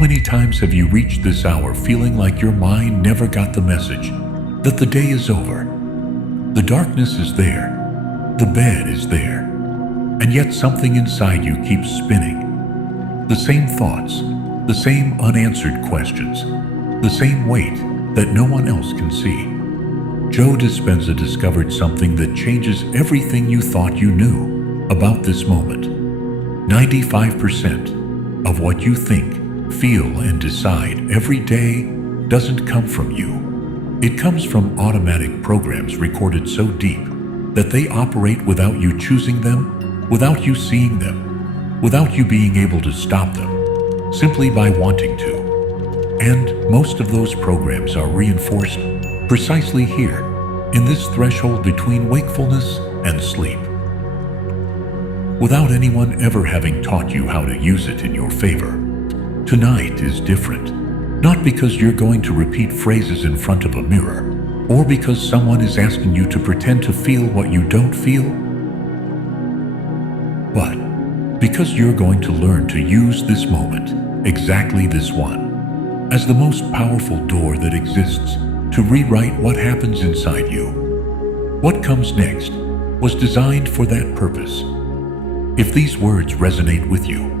many times have you reached this hour feeling like your mind never got the message that the day is over? The darkness is there, the bed is there, and yet something inside you keeps spinning. The same thoughts, the same unanswered questions, the same weight that no one else can see. Joe Dispenza discovered something that changes everything you thought you knew about this moment. 95% of what you think, feel, and decide every day doesn't come from you. It comes from automatic programs recorded so deep that they operate without you choosing them, without you seeing them, without you being able to stop them, simply by wanting to. And most of those programs are reinforced precisely here, in this threshold between wakefulness and sleep. Without anyone ever having taught you how to use it in your favor. Tonight is different, not because you're going to repeat phrases in front of a mirror, or because someone is asking you to pretend to feel what you don't feel, but because you're going to learn to use this moment, exactly this one, as the most powerful door that exists to rewrite what happens inside you. What comes next was designed for that purpose. If these words resonate with you,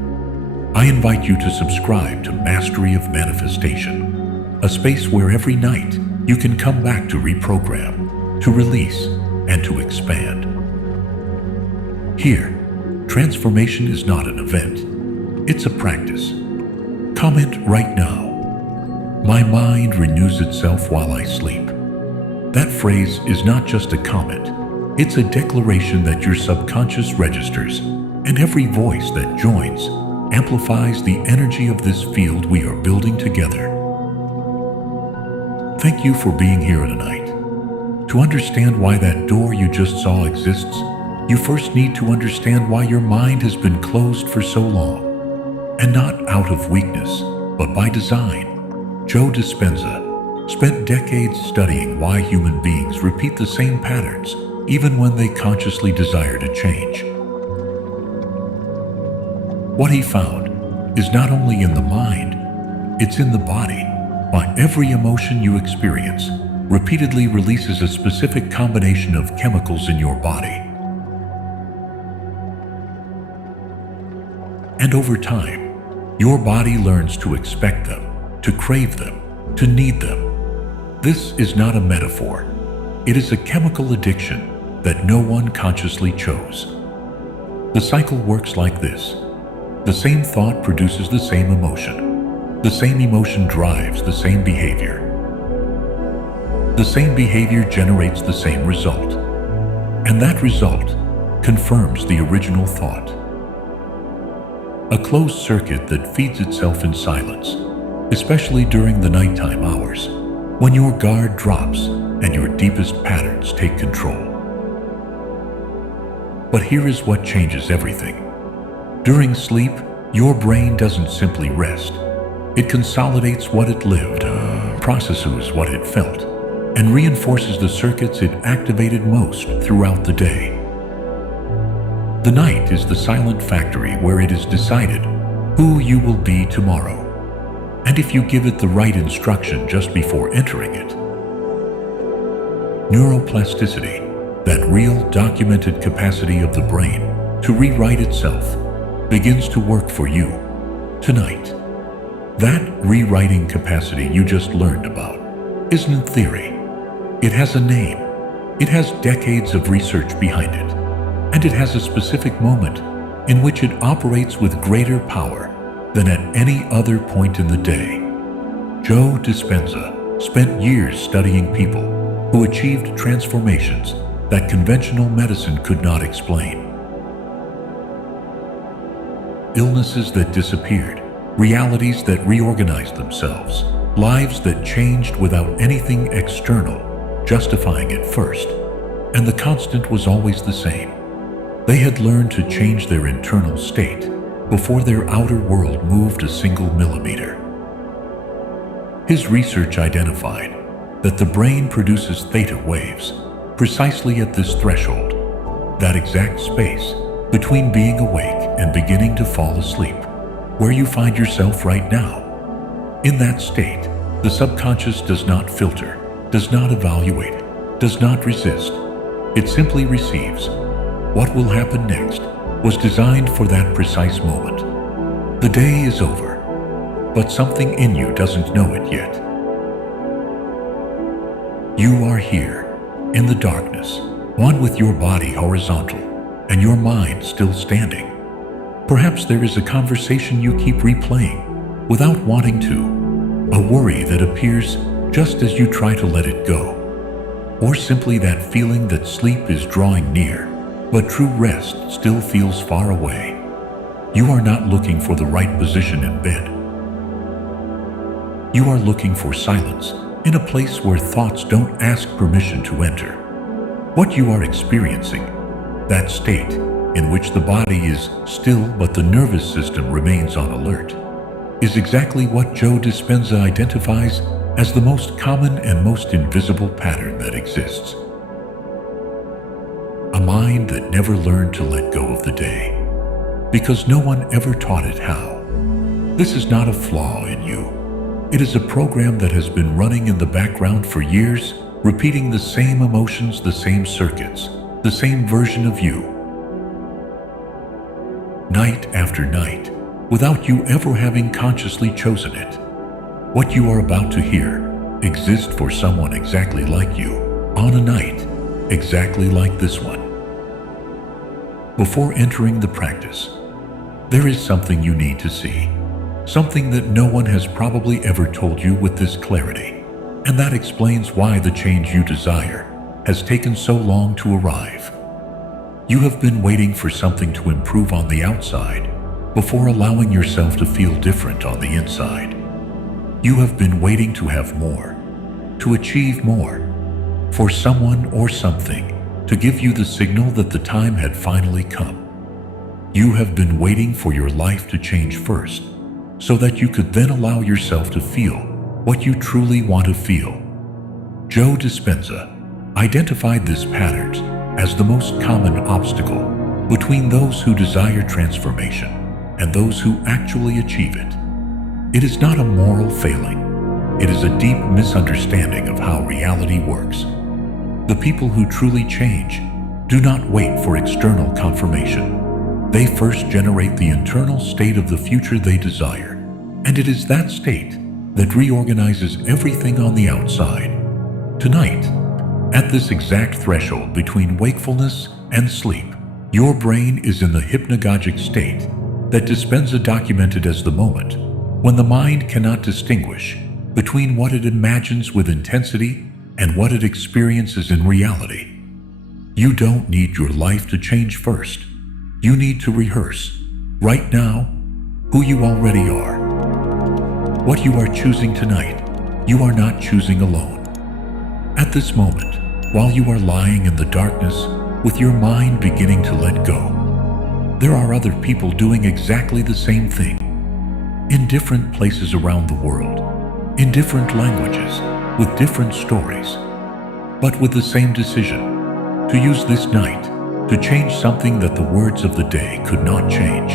I invite you to subscribe to Mastery of Manifestation, a space where every night you can come back to reprogram, to release, and to expand. Here, transformation is not an event, it's a practice. Comment right now. My mind renews itself while I sleep. That phrase is not just a comment, it's a declaration that your subconscious registers, and every voice that joins amplifies the energy of this field we are building together. Thank you for being here tonight. To understand why that door you just saw exists, you first need to understand why your mind has been closed for so long. And not out of weakness, but by design. Joe Dispenza spent decades studying why human beings repeat the same patterns, even when they consciously desire to change. What he found is not only in the mind, it's in the body. Why every emotion you experience repeatedly releases a specific combination of chemicals in your body. And over time, your body learns to expect them, to crave them, to need them. This is not a metaphor. It is a chemical addiction that no one consciously chose. The cycle works like this. The same thought produces the same emotion. The same emotion drives the same behavior. The same behavior generates the same result. And that result confirms the original thought. A closed circuit that feeds itself in silence, especially during the nighttime hours, when your guard drops and your deepest patterns take control. But here is what changes everything. During sleep, your brain doesn't simply rest. It consolidates what it lived, processes what it felt, and reinforces the circuits it activated most throughout the day. The night is the silent factory where it is decided who you will be tomorrow, and if you give it the right instruction just before entering it. Neuroplasticity, that real documented capacity of the brain to rewrite itself, begins to work for you tonight. That rewriting capacity you just learned about isn't theory. It has a name. It has decades of research behind it. And it has a specific moment in which it operates with greater power than at any other point in the day. Joe Dispenza spent years studying people who achieved transformations that conventional medicine could not explain. Illnesses that disappeared, realities that reorganized themselves, lives that changed without anything external justifying it first, and the constant was always the same. They had learned to change their internal state before their outer world moved a single millimeter. His research identified that the brain produces theta waves precisely at this threshold, that exact space between being awake and beginning to fall asleep, where you find yourself right now. In that state, the subconscious does not filter, does not evaluate, does not resist. It simply receives. What will happen next was designed for that precise moment. The day is over, but something in you doesn't know it yet. You are here, in the darkness, one with your body horizontal and your mind still standing. Perhaps there is a conversation you keep replaying without wanting to, a worry that appears just as you try to let it go, or simply that feeling that sleep is drawing near, but true rest still feels far away. You are not looking for the right position in bed. You are looking for silence in a place where thoughts don't ask permission to enter. What you are experiencing, that state in which the body is still but the nervous system remains on alert, is exactly what Joe Dispenza identifies as the most common and most invisible pattern that exists. A mind that never learned to let go of the day, because no one ever taught it how. This is not a flaw in you. It is a program that has been running in the background for years, repeating the same emotions, the same circuits, the same version of you, night after night, without you ever having consciously chosen it. What you are about to hear exists for someone exactly like you, on a night exactly like this one. Before entering the practice, there is something you need to see. Something that no one has probably ever told you with this clarity, and that explains why the change you desire has taken so long to arrive. You have been waiting for something to improve on the outside before allowing yourself to feel different on the inside. You have been waiting to have more, to achieve more, for someone or something to give you the signal that the time had finally come. You have been waiting for your life to change first, so that you could then allow yourself to feel what you truly want to feel. Joe Dispenza identified this pattern as the most common obstacle between those who desire transformation and those who actually achieve it. It is not a moral failing. It is a deep misunderstanding of how reality works. The people who truly change do not wait for external confirmation. They first generate the internal state of the future they desire, and it is that state that reorganizes everything on the outside. Tonight, at this exact threshold between wakefulness and sleep, your brain is in the hypnagogic state that Dispenza documented as the moment when the mind cannot distinguish between what it imagines with intensity and what it experiences in reality. You don't need your life to change first. You need to rehearse, right now, who you already are. What you are choosing tonight, you are not choosing alone. At this moment, while you are lying in the darkness with your mind beginning to let go, there are other people doing exactly the same thing, in different places around the world, in different languages, with different stories, but with the same decision, to use this night to change something that the words of the day could not change.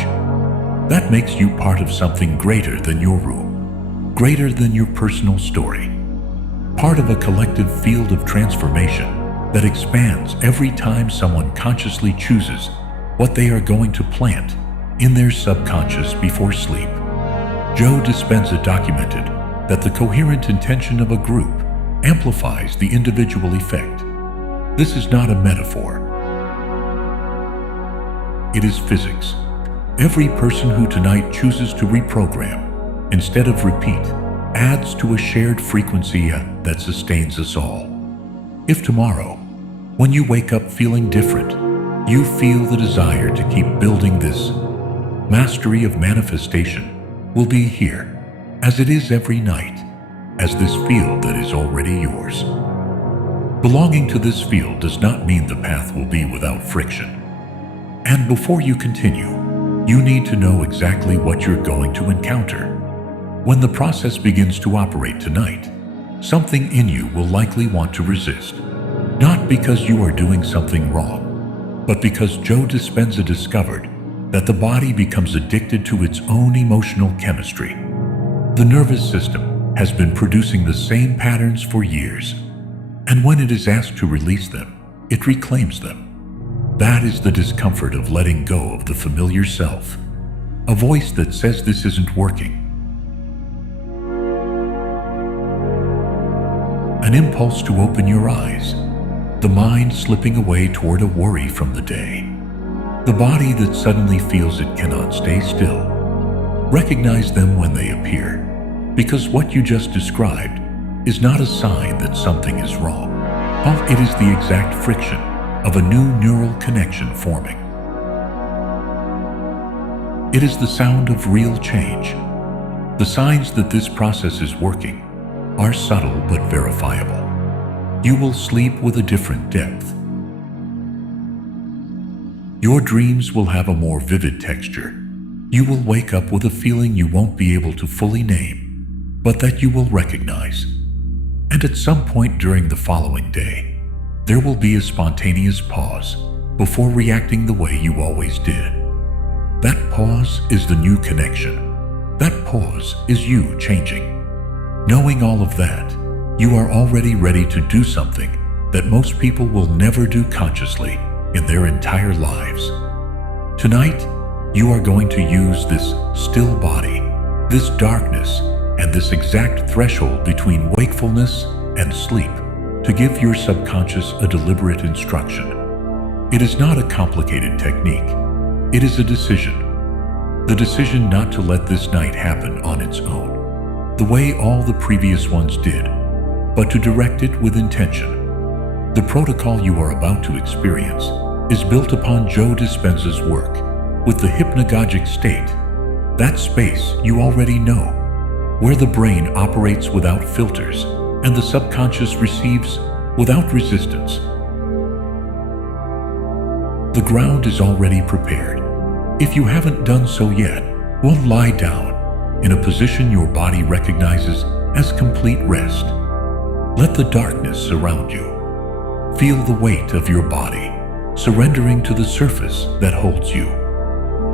That makes you part of something greater than your room, greater than your personal story, part of a collective field of transformation that expands every time someone consciously chooses what they are going to plant in their subconscious before sleep. Joe Dispenza documented that the coherent intention of a group amplifies the individual effect. This is not a metaphor. It is physics. Every person who tonight chooses to reprogram instead of repeat adds to a shared frequency that sustains us all. If tomorrow, when you wake up feeling different, you feel the desire to keep building this, mastery of manifestation will be here, as it is every night, as this field that is already yours. Belonging to this field does not mean the path will be without friction. And before you continue, you need to know exactly what you're going to encounter. When the process begins to operate tonight, something in you will likely want to resist, not because you are doing something wrong, but because Joe Dispenza discovered that the body becomes addicted to its own emotional chemistry. The nervous system has been producing the same patterns for years, and when it is asked to release them, it reclaims them. That is the discomfort of letting go of the familiar self, a voice that says this isn't working. An impulse to open your eyes, the mind slipping away toward a worry from the day, the body that suddenly feels it cannot stay still. Recognize them when they appear, because what you just described is not a sign that something is wrong. It is the exact friction of a new neural connection forming. It is the sound of real change. The signs that this process is working are subtle but verifiable. You will sleep with a different depth. Your dreams will have a more vivid texture. You will wake up with a feeling you won't be able to fully name, but that you will recognize. And at some point during the following day, there will be a spontaneous pause before reacting the way you always did. That pause is the new connection. That pause is you changing. Knowing all of that, you are already ready to do something that most people will never do consciously in their entire lives. Tonight, you are going to use this still body, this darkness, and this exact threshold between wakefulness and sleep to give your subconscious a deliberate instruction. It is not a complicated technique. It is a decision. The decision not to let this night happen on its own, the way all the previous ones did, but to direct it with intention. The protocol you are about to experience is built upon Joe Dispenza's work with the hypnagogic state, that space you already know, where the brain operates without filters and the subconscious receives without resistance. The ground is already prepared. If you haven't done so yet, we'll lie down in a position your body recognizes as complete rest. Let the darkness surround you. Feel the weight of your body surrendering to the surface that holds you,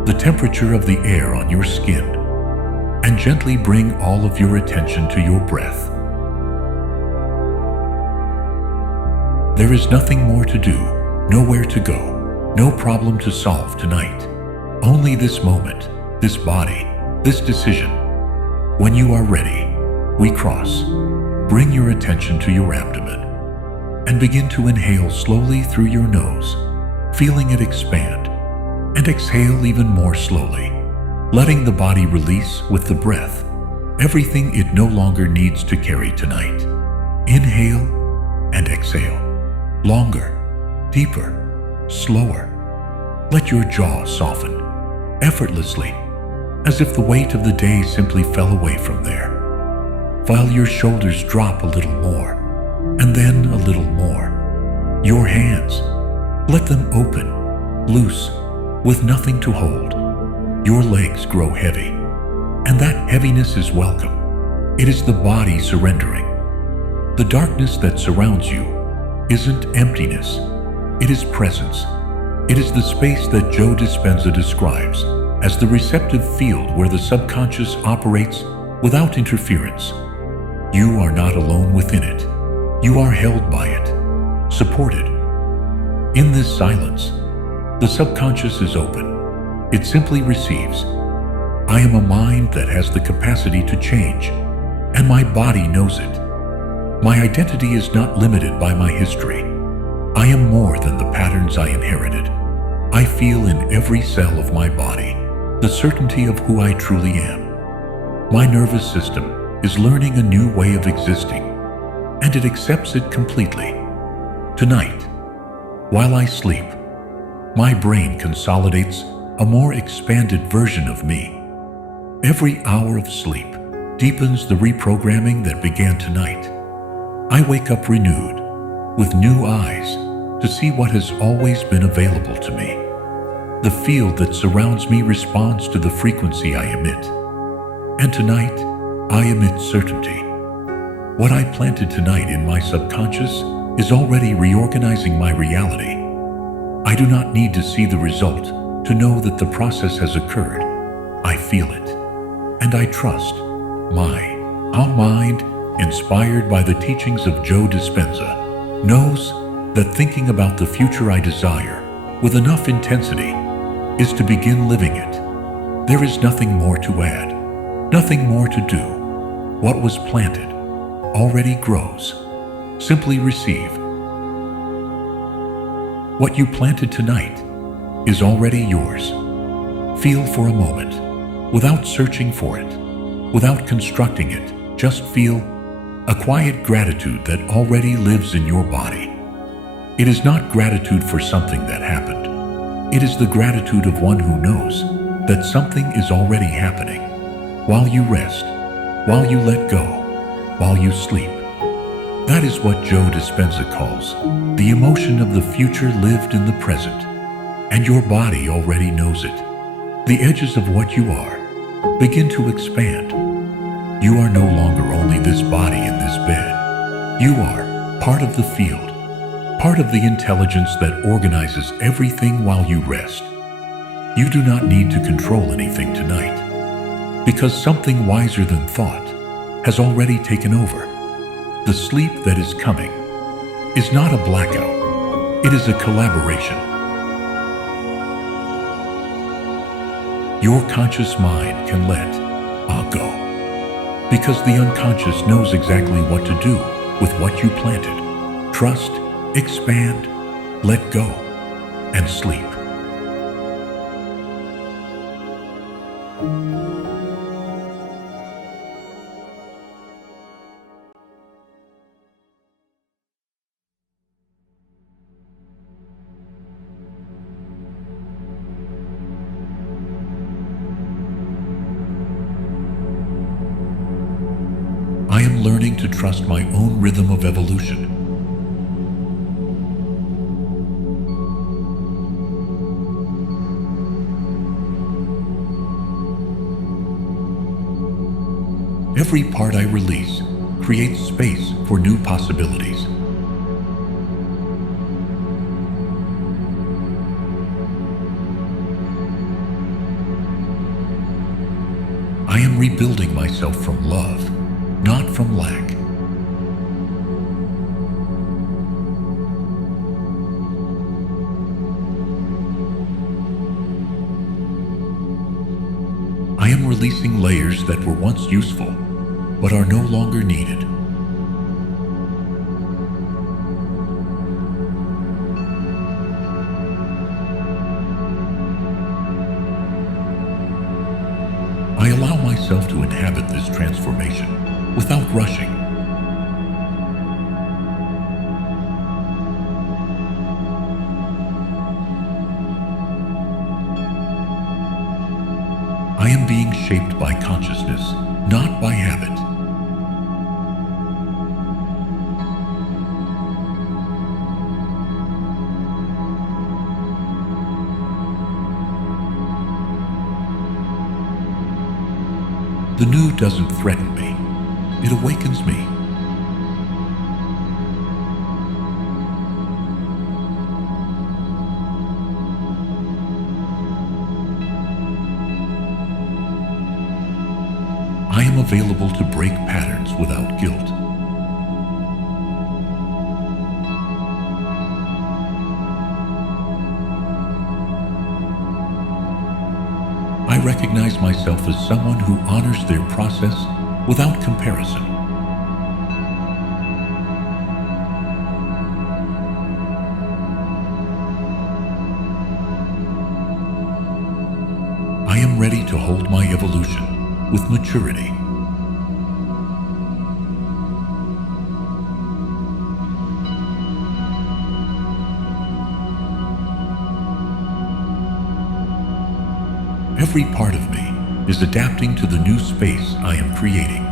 the temperature of the air on your skin, and gently bring all of your attention to your breath. There is nothing more to do, nowhere to go, no problem to solve tonight. Only this moment, this body, this decision. When you are ready, we cross. Bring your attention to your abdomen and begin to inhale slowly through your nose, feeling it expand, and exhale even more slowly, letting the body release with the breath everything it no longer needs to carry tonight. Inhale and exhale. Longer, deeper, slower. Let your jaw soften, effortlessly, as if the weight of the day simply fell away from there. While your shoulders drop a little more, and then a little more. Your hands, let them open, loose, with nothing to hold. Your legs grow heavy, and that heaviness is welcome. It is the body surrendering. The darkness that surrounds you isn't emptiness, it is presence. It is the space that Joe Dispenza describes as the receptive field where the subconscious operates without interference. You are not alone within it. You are held by it, supported. In this silence, the subconscious is open. It simply receives. I am a mind that has the capacity to change, and my body knows it. My identity is not limited by my history. I am more than the patterns I inherited. I feel in every cell of my body the certainty of who I truly am. My nervous system is learning a new way of existing, and it accepts it completely. Tonight, while I sleep, my brain consolidates a more expanded version of me. Every hour of sleep deepens the reprogramming that began tonight. I wake up renewed, with new eyes, to see what has always been available to me. The field that surrounds me responds to the frequency I emit. And tonight, I emit certainty. What I planted tonight in my subconscious is already reorganizing my reality. I do not need to see the result to know that the process has occurred. I feel it, and I trust. Our mind, inspired by the teachings of Joe Dispenza, knows that thinking about the future I desire with enough intensity is to begin living it. There is nothing more to add, nothing more to do. What was planted already grows. Simply receive. What you planted tonight is already yours. Feel for a moment, without searching for it, without constructing it. Just feel a quiet gratitude that already lives in your body. It is not gratitude for something that happened. It is the gratitude of one who knows that something is already happening while you rest, while you let go, while you sleep. That is what Joe Dispenza calls the emotion of the future lived in the present, and your body already knows it. The edges of what you are begin to expand. You are no longer only this body in this bed. You are part of the field, part of the intelligence that organizes everything while you rest. You do not need to control anything tonight, because something wiser than thought has already taken over. The sleep that is coming is not a blackout, it is a collaboration. Your conscious mind can let go, because the unconscious knows exactly what to do with what you planted. Trust, expand, let go, and sleep. I am learning to trust my own rhythm of evolution. Every part I release creates space for new possibilities. I am rebuilding myself from love, not from lack. I am releasing layers that were once useful, but are no longer needed. I allow myself to inhabit this transformation without rushing. I am being shaped by consciousness, not by habit. The new doesn't threaten me, it awakens me. I am available to break patterns without guilt. I recognize myself as someone who honors their process without comparison. I am ready to hold my evolution with maturity. Every part of me is adapting to the new space I am creating.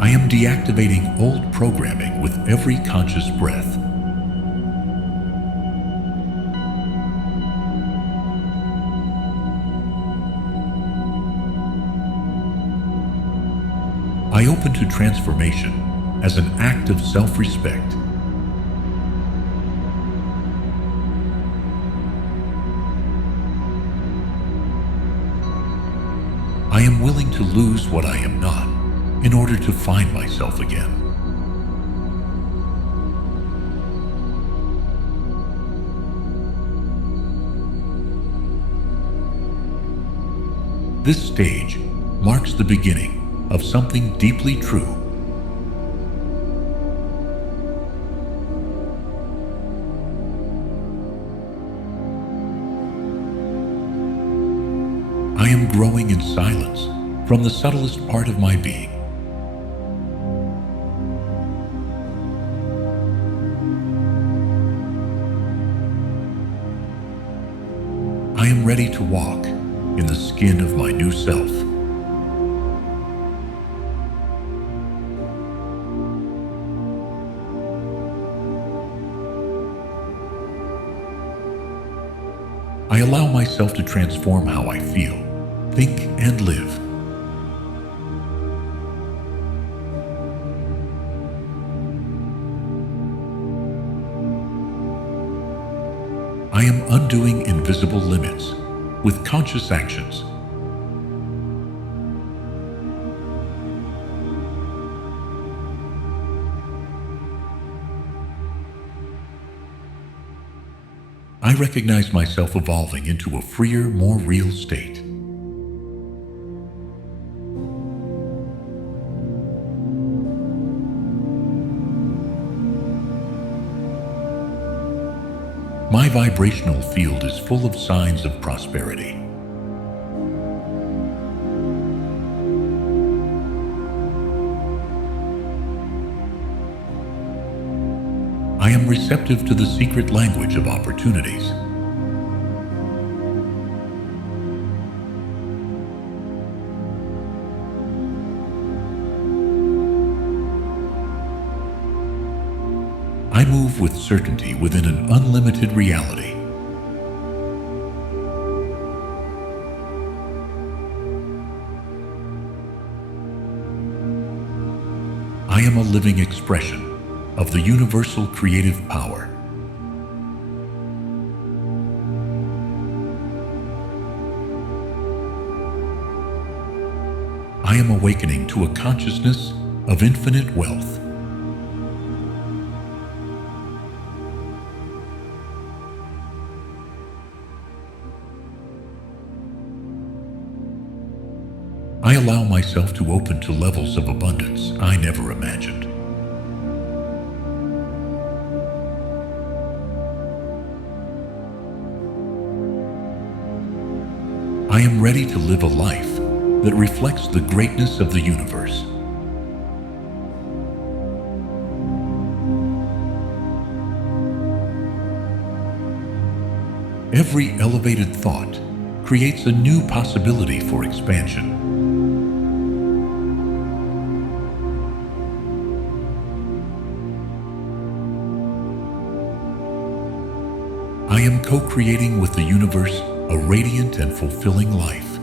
I am deactivating old programming with every conscious breath. I open to transformation as an act of self-respect. I am willing to lose what I am not in order to find myself again. This stage marks the beginning of something deeply true. I am growing in silence from the subtlest part of my being. I am ready to walk in the skin of my new self. I allow myself to transform how I feel, think, and live. I am undoing invisible limits with conscious actions. I recognize myself evolving into a freer, more real state. My vibrational field is full of signs of prosperity. I am receptive to the secret language of opportunities. I move with certainty within an unlimited reality. I am a living expression of the universal creative power. I am awakening to a consciousness of infinite wealth. I allow myself to open to levels of abundance I never imagined. I am ready to live a life that reflects the greatness of the universe. Every elevated thought creates a new possibility for expansion. I am co-creating with the universe a radiant and fulfilling life.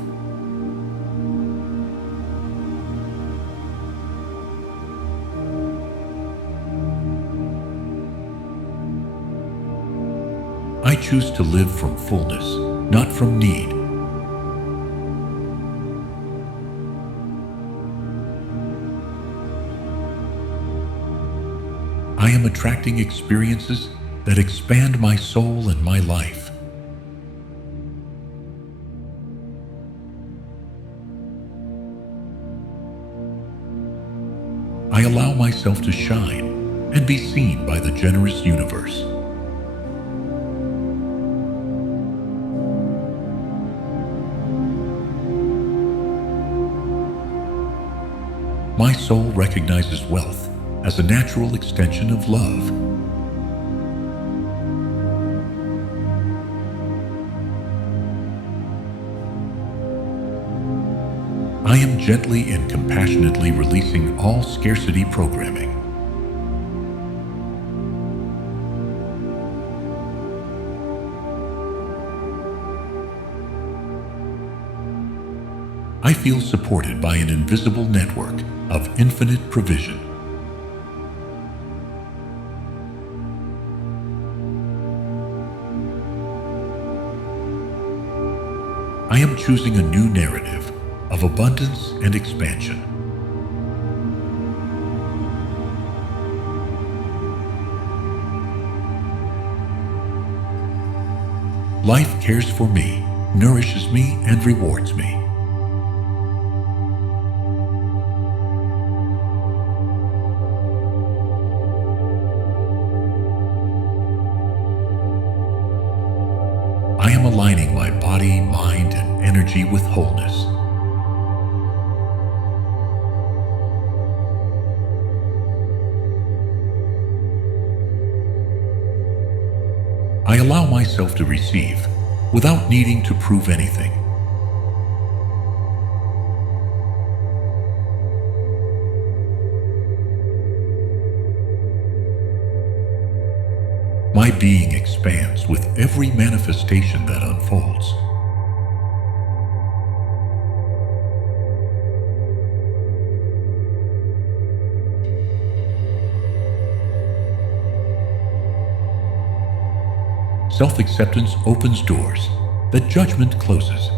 I choose to live from fullness, not from need. I am attracting experiences that expand my soul and my life. I allow myself to shine and be seen by the generous universe. My soul recognizes wealth as a natural extension of love. I am gently and compassionately releasing all scarcity programming. I feel supported by an invisible network of infinite provision. I am choosing a new narrative of abundance and expansion. Life cares for me, nourishes me, and rewards me. I am aligning my body, mind, and energy with wholeness. I allow myself to receive without needing to prove anything. My being expands with every manifestation that unfolds. Self-acceptance opens doors that judgment closes.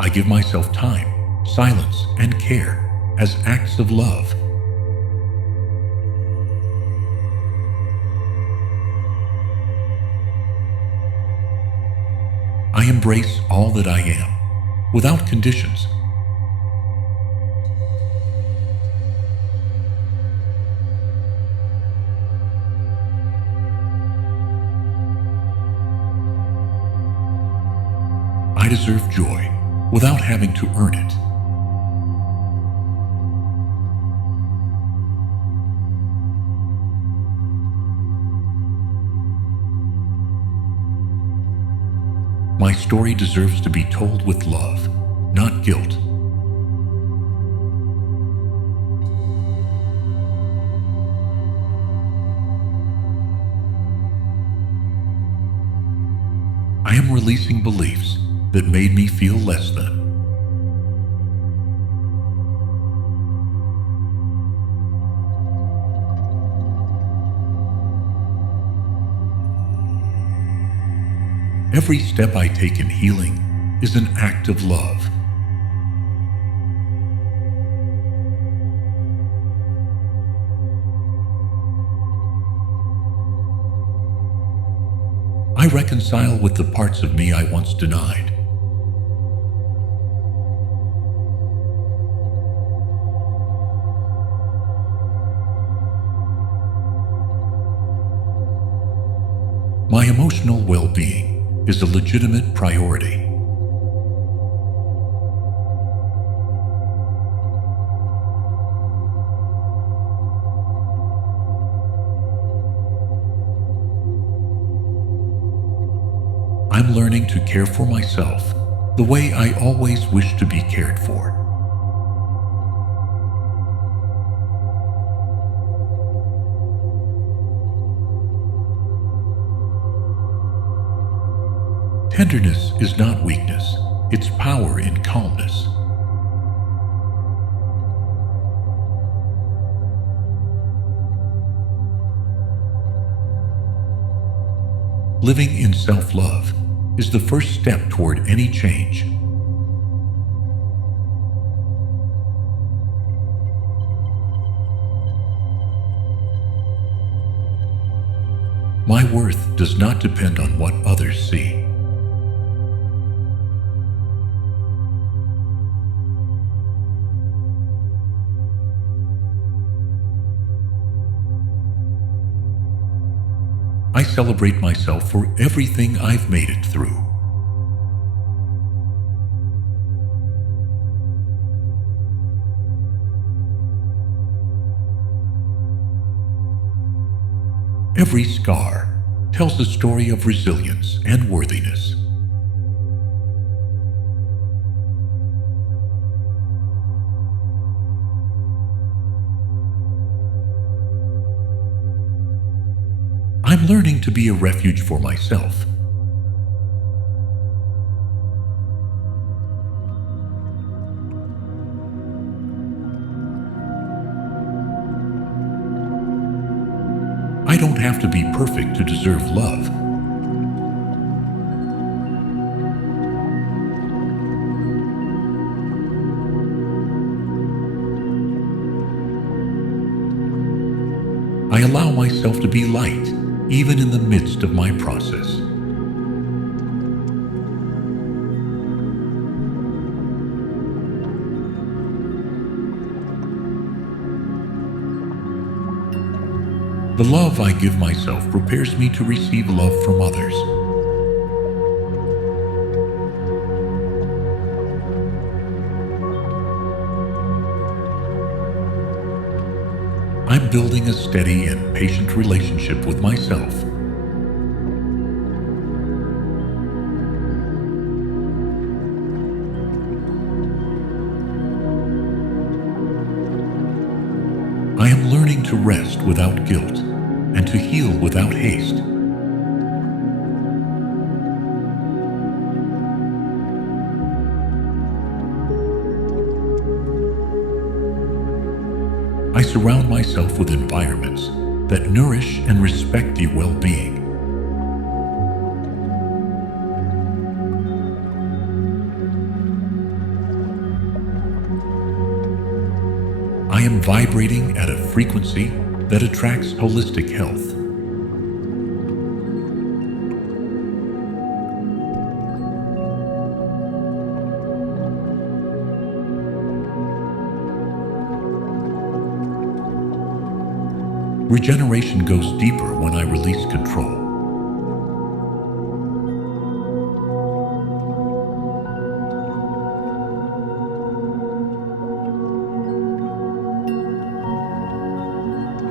I give myself time, silence, and care as acts of love. I embrace all that I am, without conditions. I deserve joy without having to earn it. My story deserves to be told with love, not guilt. I am releasing beliefs that made me feel less than. Every step I take in healing is an act of love. I reconcile with the parts of me I once denied. My emotional well-being is a legitimate priority. I'm learning to care for myself the way I always wished to be cared for. Tenderness is not weakness, it's power in calmness. Living in self-love is the first step toward any change. My worth does not depend on what others see. I celebrate myself for everything I've made it through. Every scar tells a story of resilience and worthiness. I'm learning to be a refuge for myself. don't have to be perfect to deserve love. I allow myself to be light, even in the midst of my process. The love I give myself prepares me to receive love from others. I'm building a steady and patient relationship with myself. I am learning to rest without guilt and to heal without haste. I surround myself with environments that nourish and respect the well-being. I am vibrating at a frequency that attracts holistic health. Regeneration goes deeper when I release control.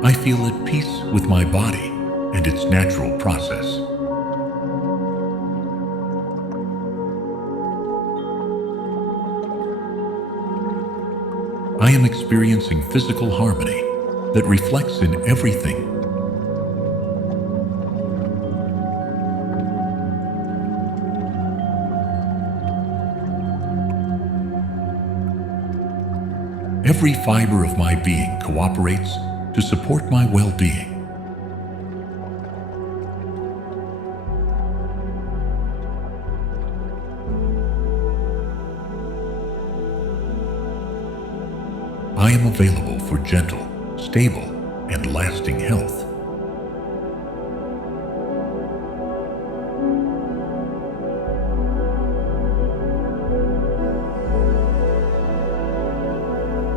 I feel at peace with my body and its natural process. I am experiencing physical harmony that reflects in everything. Every fiber of my being cooperates to support my well-being. I am available for gentle, stable, and lasting health.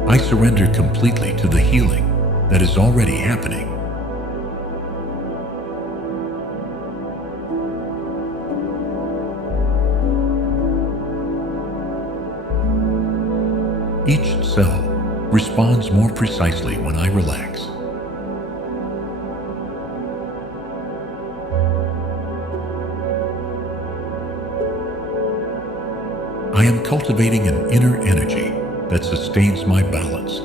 I surrender completely to the healing that is already happening. Each cell responds more precisely when I relax. I am cultivating an inner energy that sustains my balance.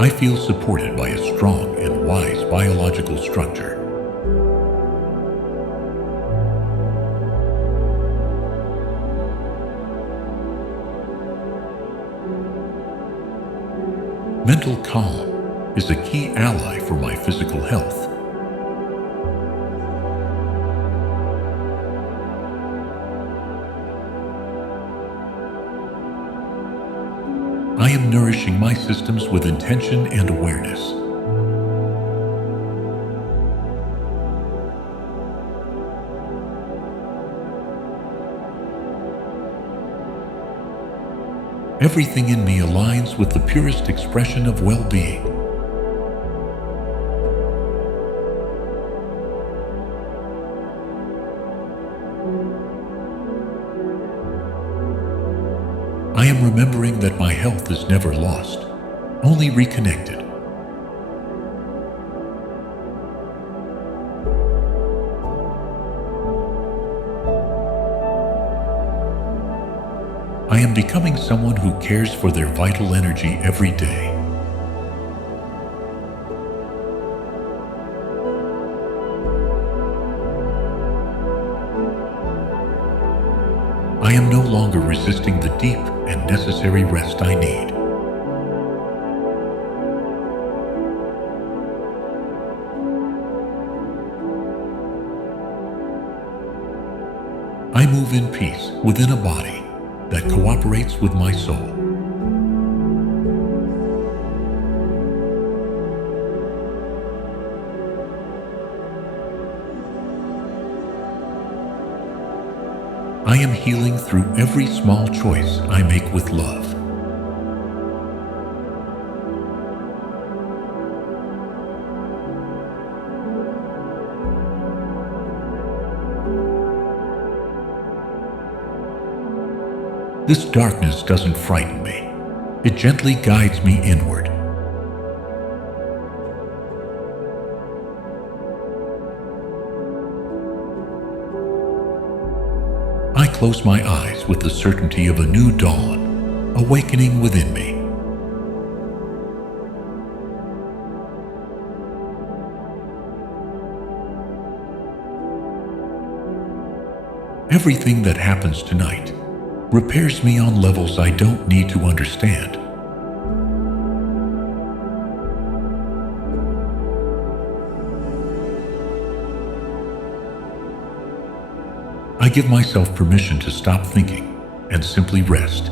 I feel supported by a strong and wise biological structure. Mental calm is a key ally for my physical health. I am nourishing my systems with intention and awareness. Everything in me aligns with the purest expression of well-being. I am remembering that my health is never lost, only reconnected. I am becoming someone who cares for their vital energy every day. I am no longer resisting the deep and necessary rest I need. I move in peace within a body that cooperates with my soul. I am healing through every small choice I make with love. This darkness doesn't frighten me. It gently guides me inward. I close my eyes with the certainty of a new dawn, awakening within me. Everything that happens tonight repairs me on levels I don't need to understand. I give myself permission to stop thinking and simply rest.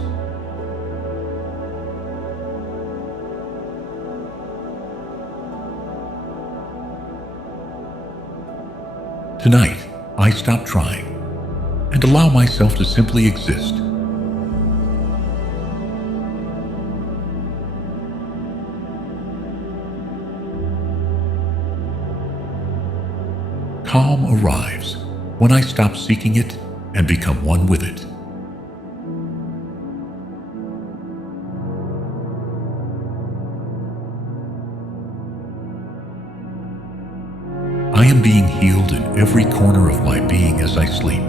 Tonight, I stop trying and allow myself to simply exist. Calm arrives when I stop seeking it and become one with it. I am being healed in every corner of my being as I sleep.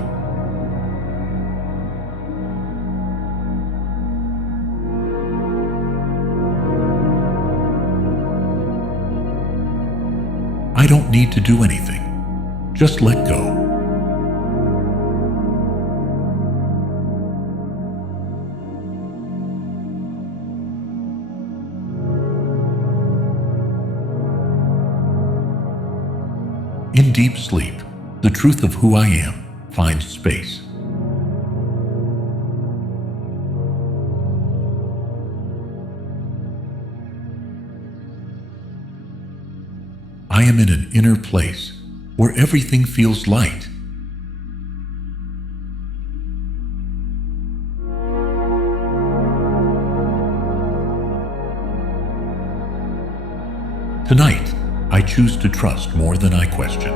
I don't need to do anything. Just let go. In deep sleep, the truth of who I am finds space. I am in an inner place where everything feels light. Tonight, I choose to trust more than I question.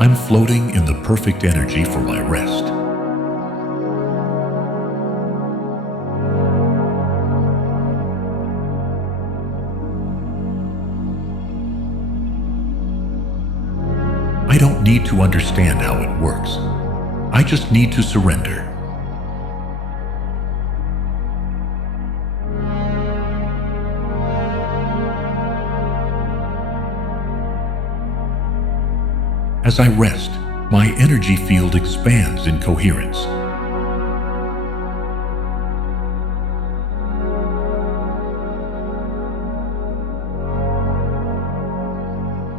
I'm floating in the perfect energy for my rest. I don't need to understand how it works. I just need to surrender. As I rest, my energy field expands in coherence.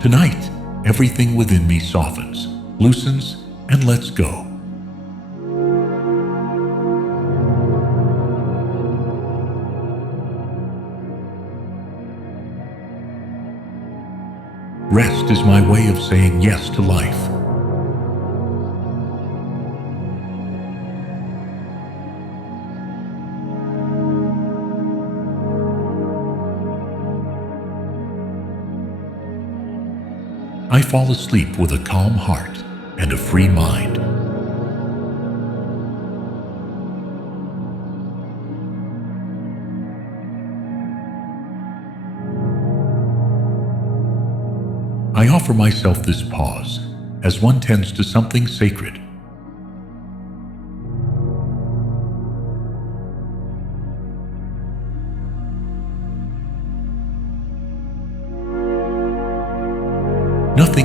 Tonight, everything within me softens, loosens, and lets go. Rest is my way of saying yes to life. I fall asleep with a calm heart and a free mind. I offer myself this pause as one tends to something sacred.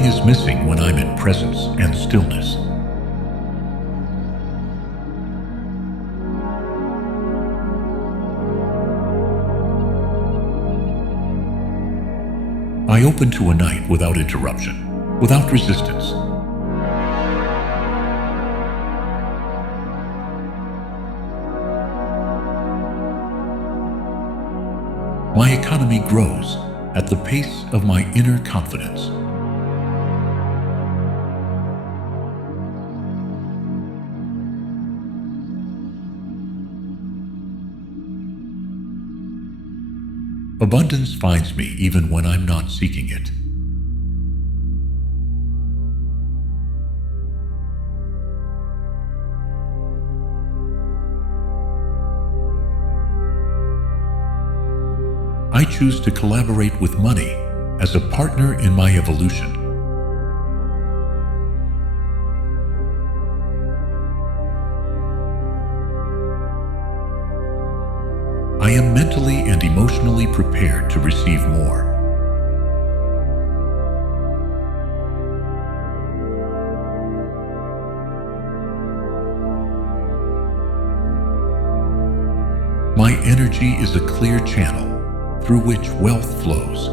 Something is missing when I'm in presence and stillness. I open to a night without interruption, without resistance. My economy grows at the pace of my inner confidence. Abundance finds me even when I'm not seeking it. I choose to collaborate with money as a partner in my evolution. I am mentally and emotionally prepared to receive more. My energy is a clear channel through which wealth flows.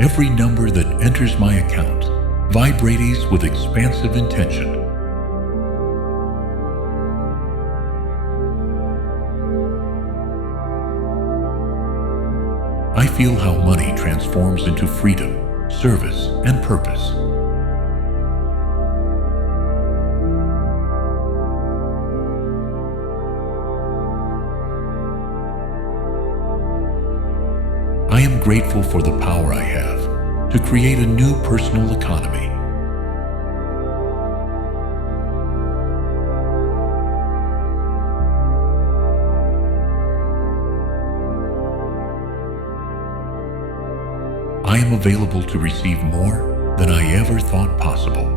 Every number that enters my account vibrates with expansive intention. I feel how money transforms into freedom, service, and purpose. I am grateful for the power I have to create a new personal economy. I am available to receive more than I ever thought possible.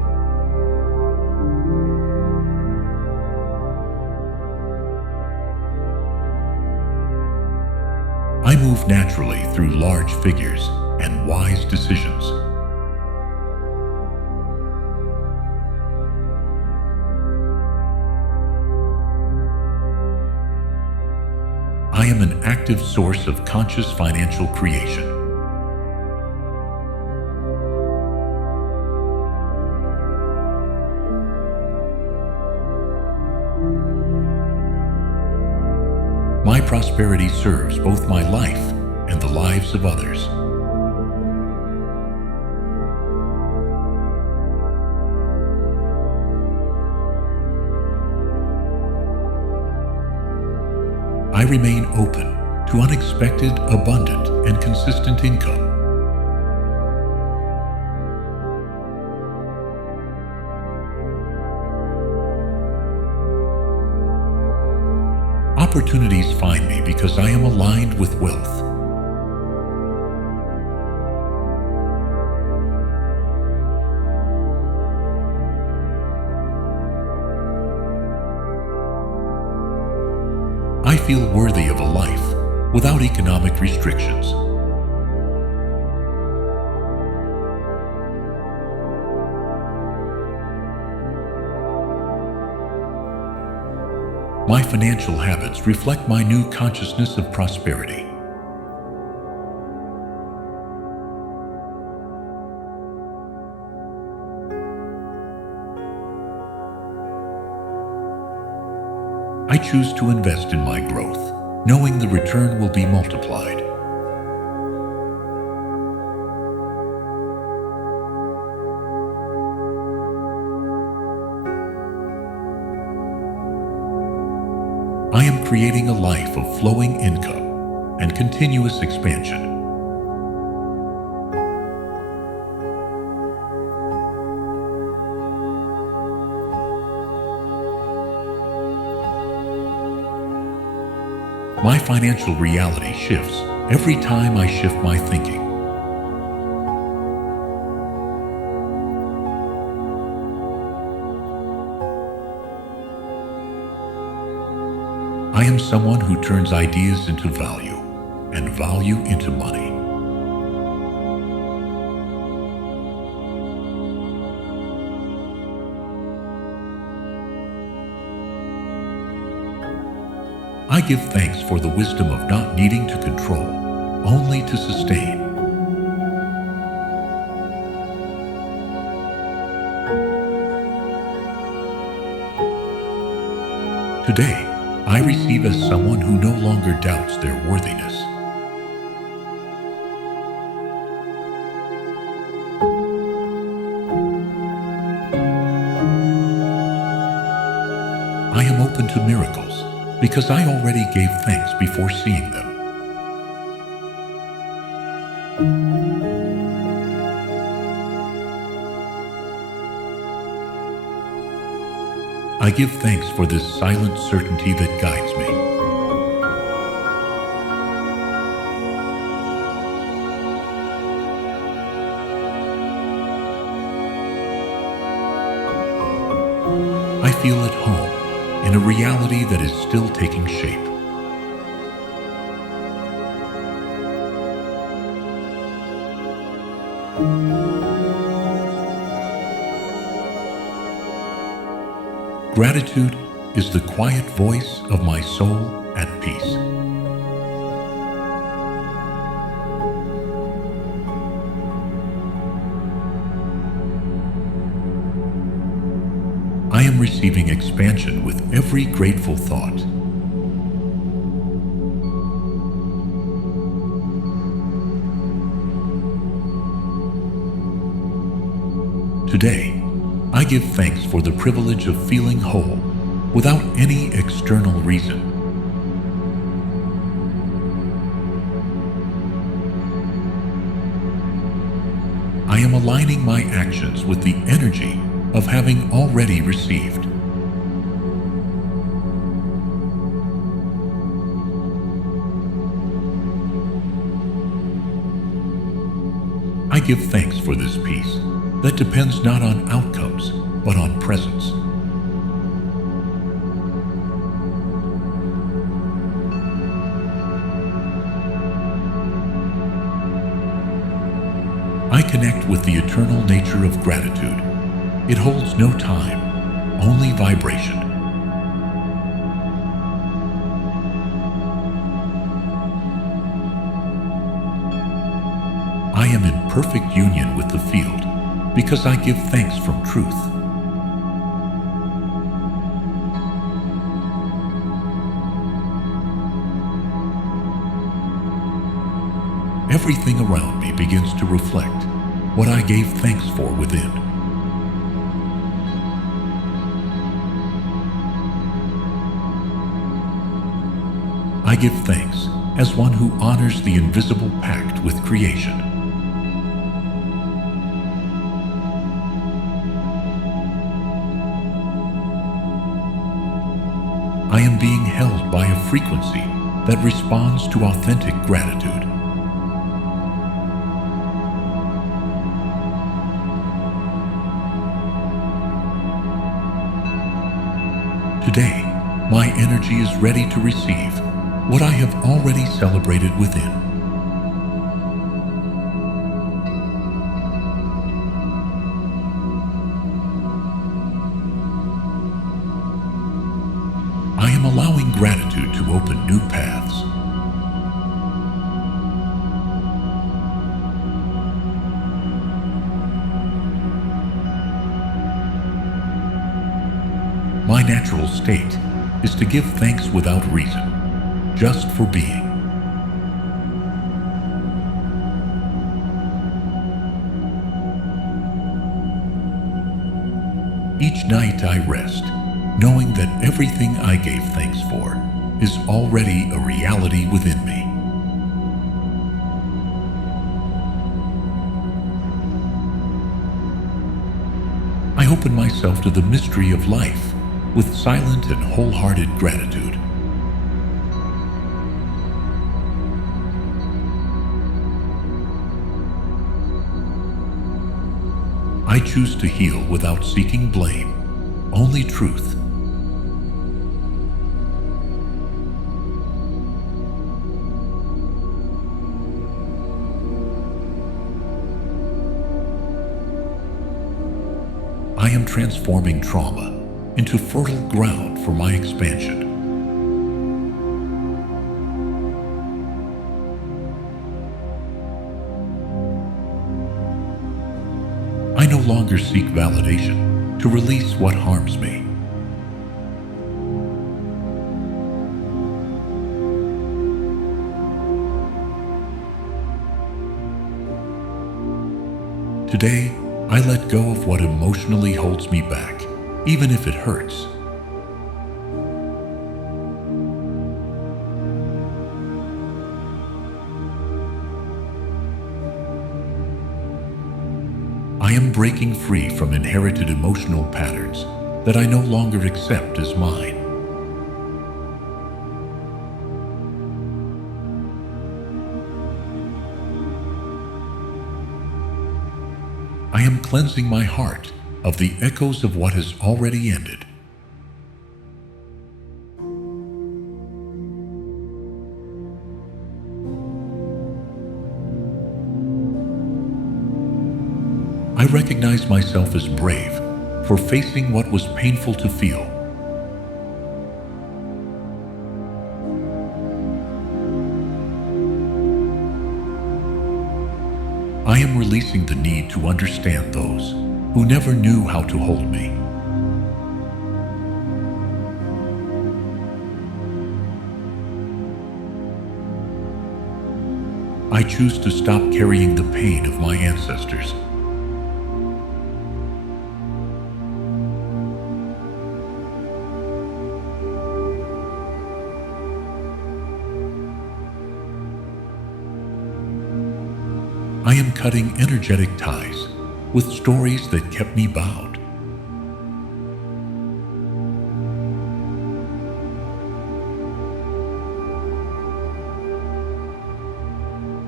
I move naturally through large figures and wise decisions. I am an active source of conscious financial creation. My prosperity serves both my life and the lives of others. I remain open to unexpected, abundant, and consistent income. Opportunities find me because I am aligned with wealth. I feel worthy of a life without economic restrictions. My financial habits reflect my new consciousness of prosperity. I choose to invest in my growth, knowing the return will be multiplied. I am creating a life of flowing income and continuous expansion. My financial reality shifts every time I shift my thinking. I am someone who turns ideas into value and value into money. I give thanks for the wisdom of not needing to control, only to sustain. Today, I receive as someone who no longer doubts their worthiness. I am open to miracles because I already gave thanks before seeing them. I give thanks for this silent certainty that guides me. I feel at home in a reality that is still taking shape. Gratitude is the quiet voice of my soul at peace. I am receiving expansion with every grateful thought. Today, I give thanks for the privilege of feeling whole without any external reason. I am aligning my actions with the energy of having already received. I give thanks for this peace that depends not on outcomes, but on presence. I connect with the eternal nature of gratitude. It holds no time, only vibration. I am in perfect union with the field because I give thanks from truth. Everything around me begins to reflect what I gave thanks for within. I give thanks as one who honors the invisible pact with creation. I am being held by a frequency that responds to authentic gratitude. Today, my energy is ready to receive what I have already celebrated within. I am allowing gratitude to open new paths. My natural state is to give thanks without reason, just for being. Each night I rest, knowing that everything I gave thanks for is already a reality within me. I open myself to the mystery of life with silent and wholehearted gratitude. I choose to heal without seeking blame, only truth. I am transforming trauma into fertile ground for my expansion. I no longer seek validation to release what harms me. Today, I let go of what emotionally holds me back, even if it hurts. I am breaking free from inherited emotional patterns that I no longer accept as mine. I am cleansing my heart of the echoes of what has already ended. I recognize myself as brave for facing what was painful to feel. I am releasing the need to understand those who never knew how to hold me. I choose to stop carrying the pain of my ancestors. I am cutting energetic ties with stories that kept me bound.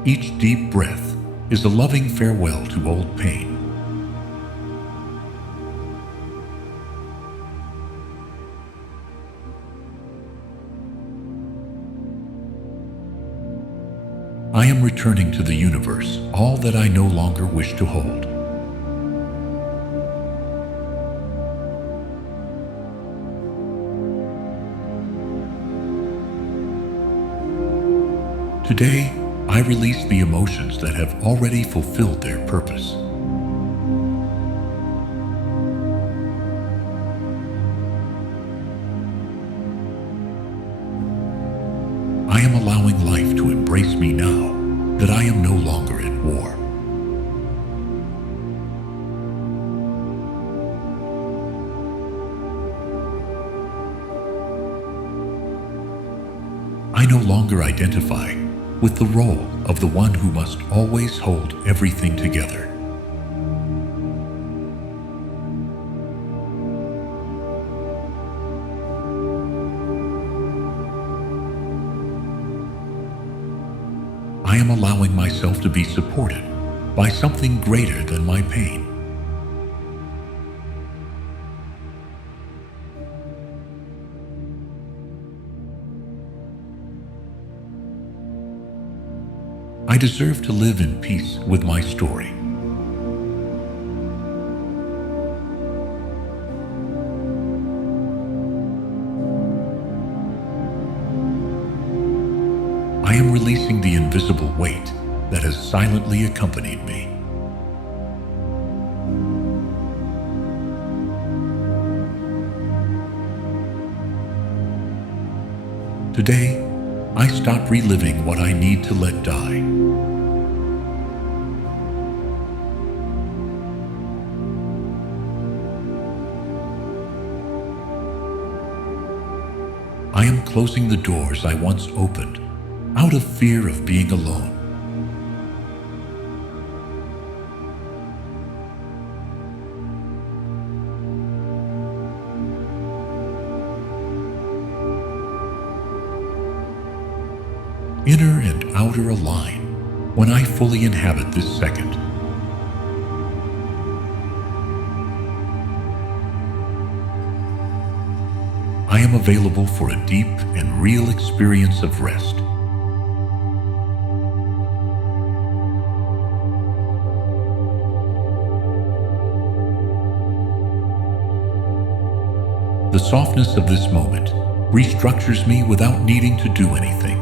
Each deep breath is a loving farewell to old pain. I am returning to the universe all that I no longer wish to hold. Today, I release the emotions that have already fulfilled their purpose. I am allowing life to embrace me now that I am no longer at war. I no longer identify with the role of the one who must always hold everything together. I am allowing myself to be supported by something greater than my pain. I deserve to live in peace with my story. I am releasing the invisible weight that has silently accompanied me. Today, I stop reliving what I need to let die. I am closing the doors I once opened out of fear of being alone. Inner and outer align when I fully inhabit this second. I am available for a deep and real experience of rest. softness of this moment restructures me without needing to do anything.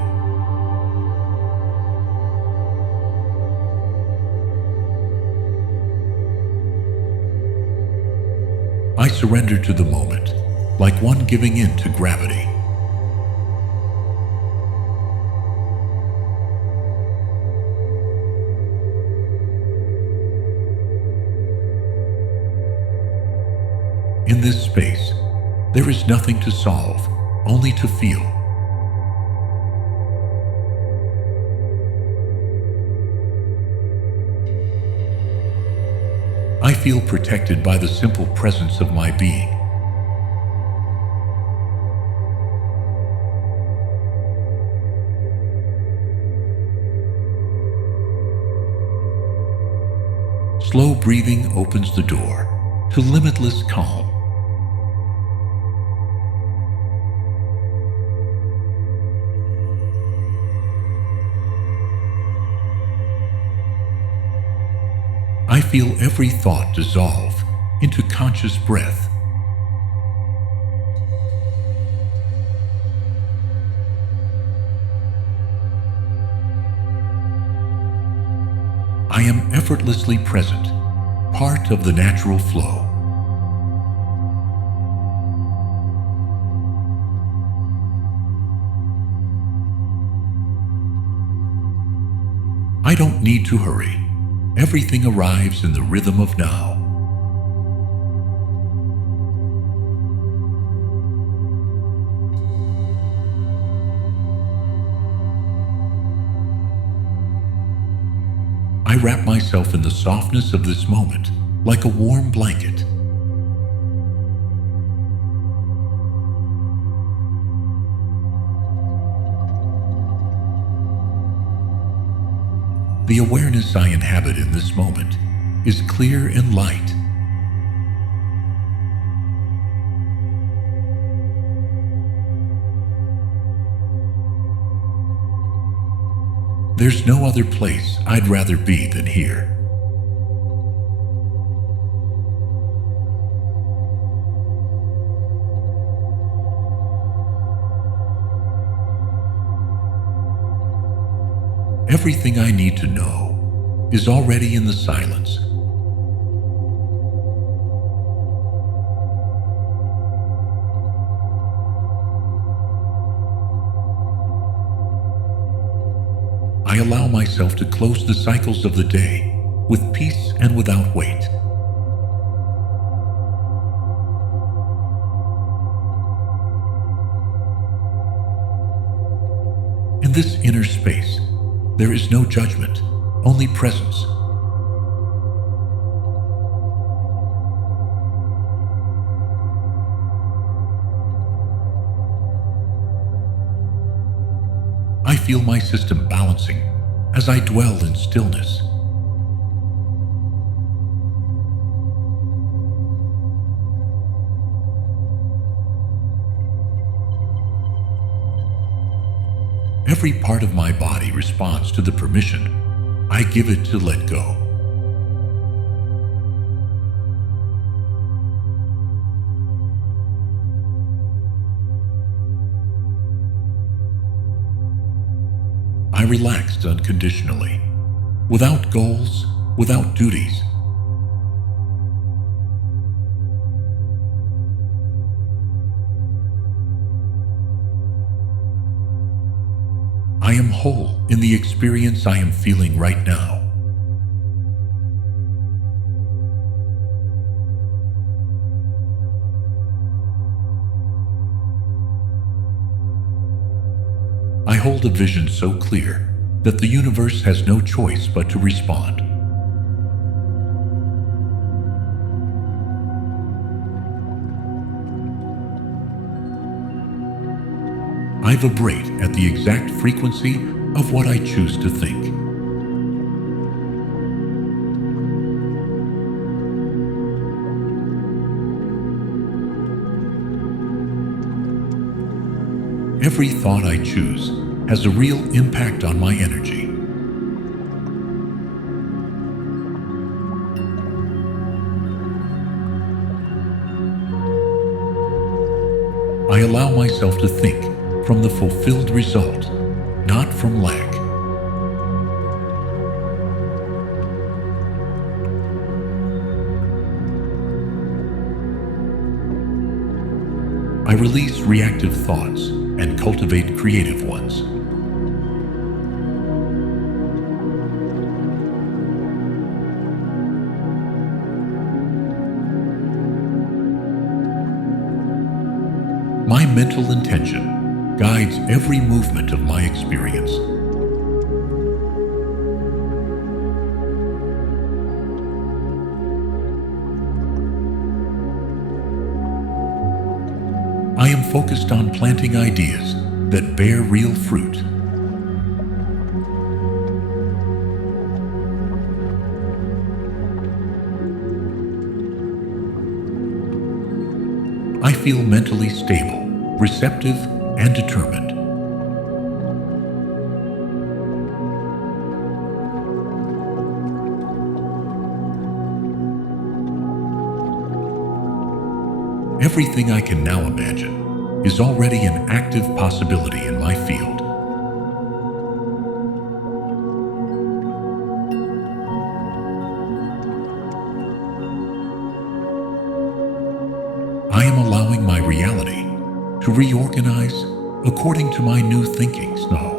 I surrender to the moment, like one giving in to gravity. In this space, there is nothing to solve, only to feel. I feel protected by the simple presence of my being. Slow breathing opens the door to limitless calm. I feel every thought dissolve into conscious breath. I am effortlessly present, part of the natural flow. I don't need to hurry. Everything arrives in the rhythm of now. I wrap myself in the softness of this moment, like a warm blanket. The awareness I inhabit in this moment is clear and light. There's no other place I'd rather be than here. Everything I need to know is already in the silence. I allow myself to close the cycles of the day with peace and without weight. In this inner space, there is no judgment, only presence. I feel my system balancing as I dwell in stillness. Every part of my body responds to the permission I give it to let go. I relaxed unconditionally, without goals, without duties. I am whole in the experience I am feeling right now. I hold a vision so clear that the universe has no choice but to respond. I vibrate at the exact frequency of what I choose to think. Every thought I choose has a real impact on my energy. I allow myself to think from the fulfilled result, not from lack. I release reactive thoughts and cultivate creative ones. My mental intention guides every movement of my experience. I am focused on planting ideas that bear real fruit. I feel mentally stable, receptive, and determined. Everything I can now imagine is already an active possibility in my field. I am allowing my reality to reorganize according to my new thinkings now.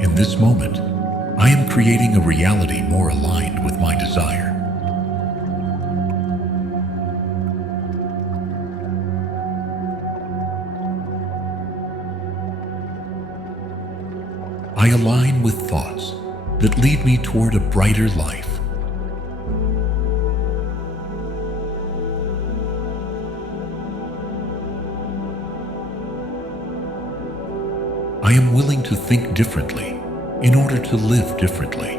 In this moment, I am creating a reality more aligned with my desire. I align with thoughts that lead me toward a brighter life. I am willing to think differently in order to live differently.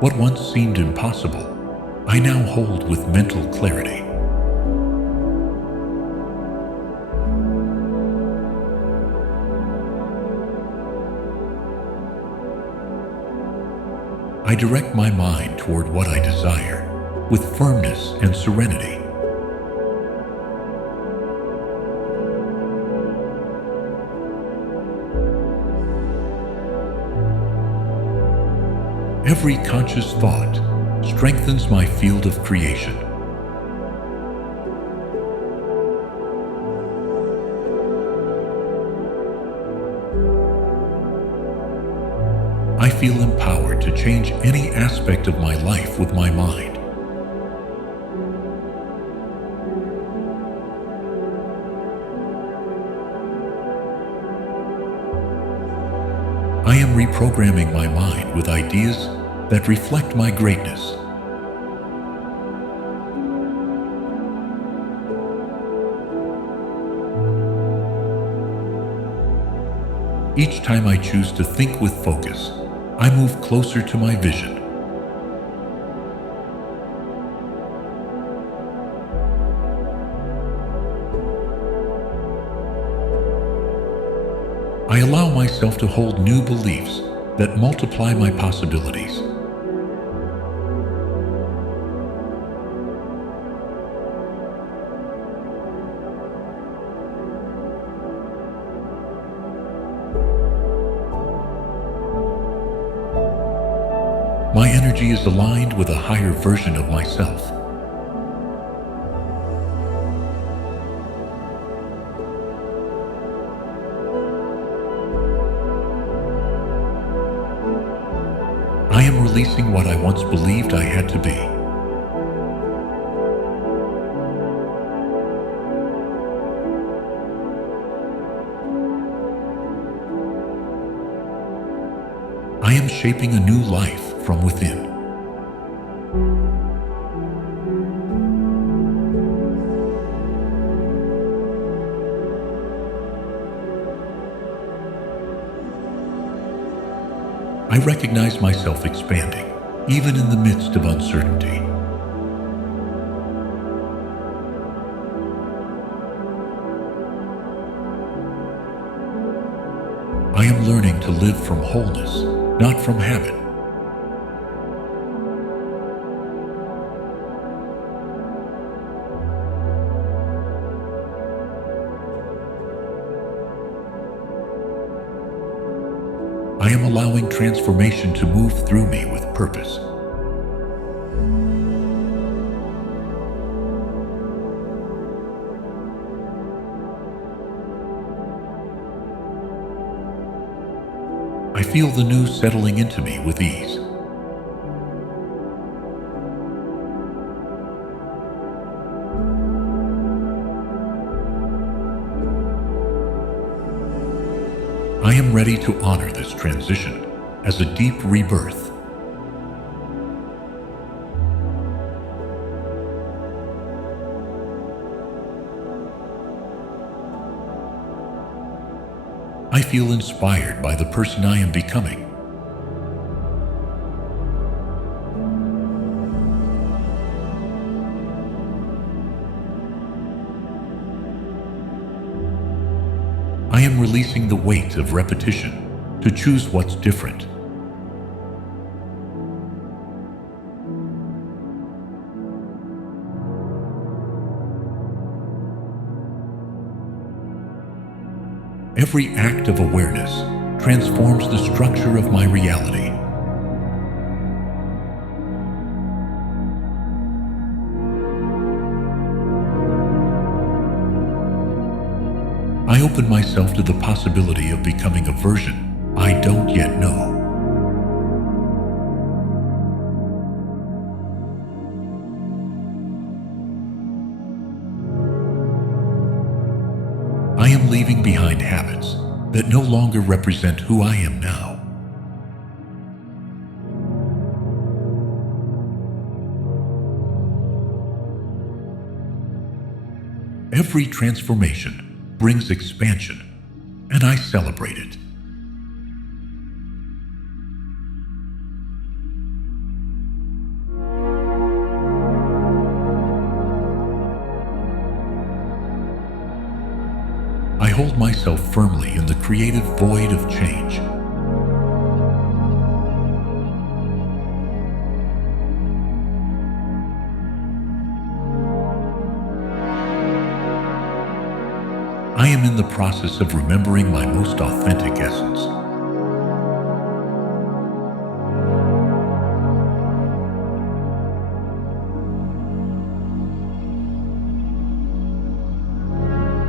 What once seemed impossible, I now hold with mental clarity. I direct my mind toward what I desire with firmness and serenity. Every conscious thought strengthens my field of creation. I feel empowered to change any aspect of my life with my mind. I am reprogramming my mind with ideas that reflect my greatness. Each time I choose to think with focus, I move closer to my vision. I allow myself to hold new beliefs that multiply my possibilities. My energy is aligned with a higher version of myself. I am releasing what I once believed I had to be. I am shaping a new life from within. I recognize myself expanding, even in the midst of uncertainty. I am learning to live from wholeness, not from habit. I am allowing transformation to move through me with purpose. I feel the new settling into me with ease. I am ready to honor this transition as a deep rebirth. I feel inspired by the person I am becoming. I am releasing the weight of repetition to choose what's different. Every act of awareness transforms the structure of my reality. I open myself to the possibility of becoming a version I don't yet know. I am leaving behind habits that no longer represent who I am now. Every transformation brings expansion, and I celebrate it. I hold myself firmly in the creative void of change. I am in the process of remembering my most authentic essence.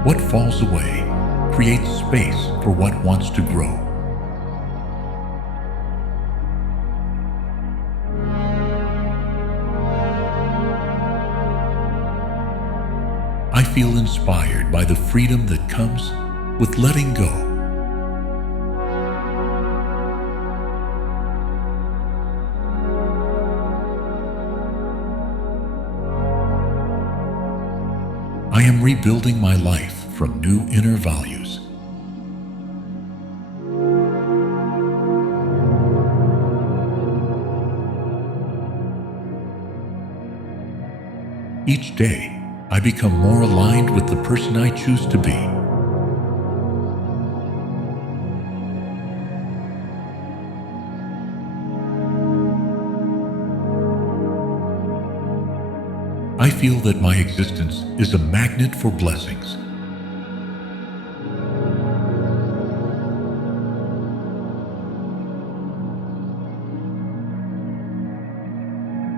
What falls away creates space for what wants to grow. I feel inspired by the freedom that comes with letting go. I am rebuilding my life from new inner values. Each day, I become more aligned with the person I choose to be. I feel that my existence is a magnet for blessings.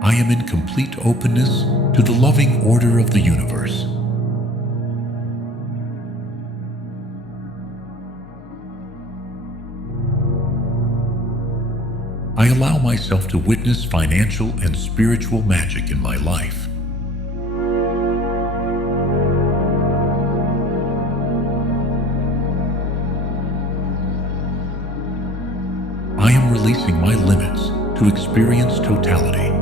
I am in complete openness to the loving order of the universe. I allow myself to witness financial and spiritual magic in my life. I am releasing my limits to experience totality.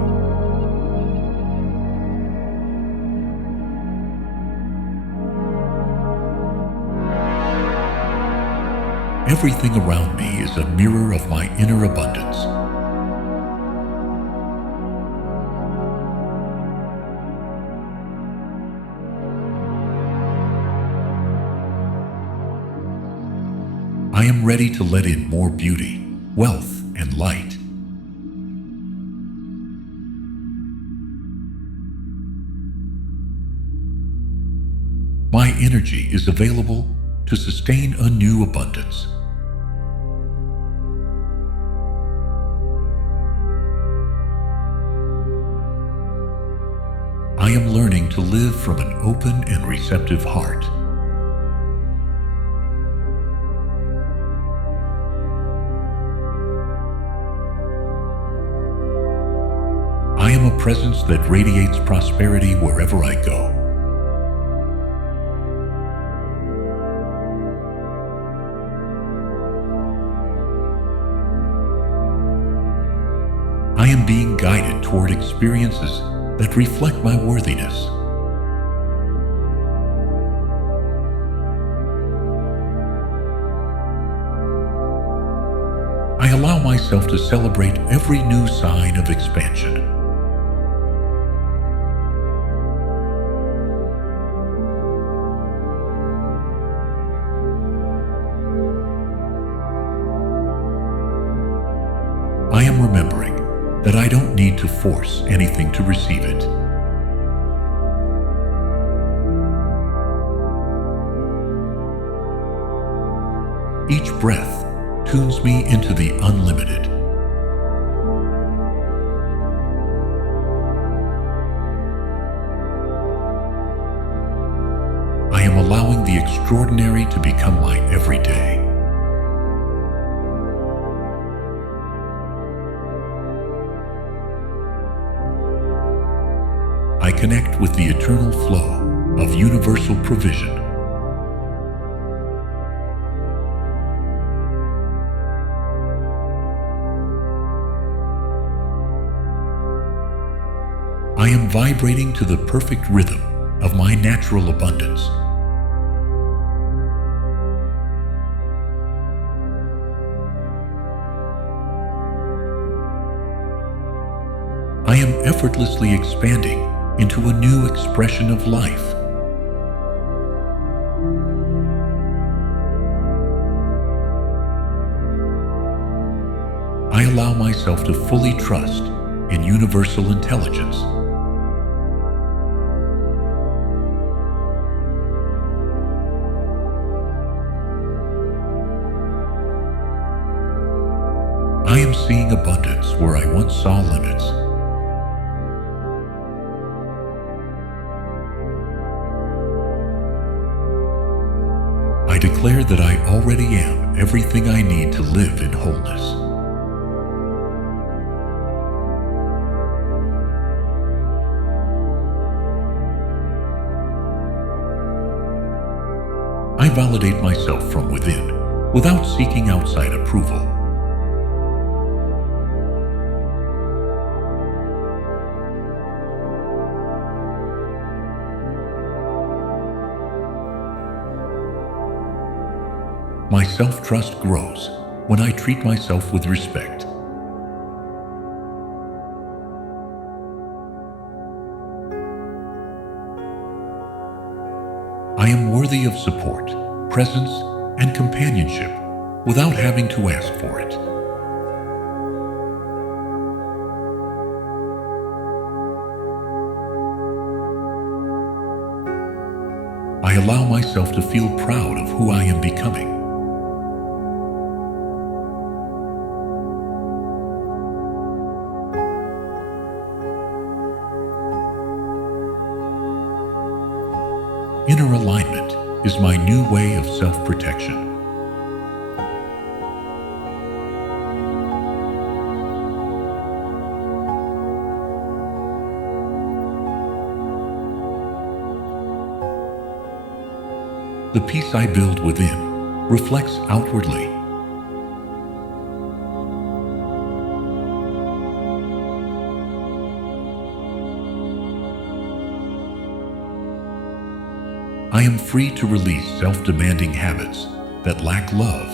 Everything around me is a mirror of my inner abundance. I am ready to let in more beauty, wealth, and light. My energy is available to sustain a new abundance. I am learning to live from an open and receptive heart. I am a presence that radiates prosperity wherever I go. I am being guided toward experiences that reflect my worthiness. I allow myself to celebrate every new sign of expansion. I am remembering that I don't need to force anything to receive it. Each breath tunes me into the unlimited. I am allowing the extraordinary to become my everyday. I connect with the eternal flow of universal provision. I am vibrating to the perfect rhythm of my natural abundance. I am effortlessly expanding into a new expression of life. I allow myself to fully trust in universal intelligence. I am seeing abundance where I once saw limits. I declare that I already am everything I need to live in wholeness. I validate myself from within without seeking outside approval. My self-trust grows when I treat myself with respect. I am worthy of support, presence, and companionship without having to ask for it. I allow myself to feel proud of who I am becoming. Inner alignment is my new way of self-protection. The peace I build within reflects outwardly. I am free to release self-demanding habits that lack love.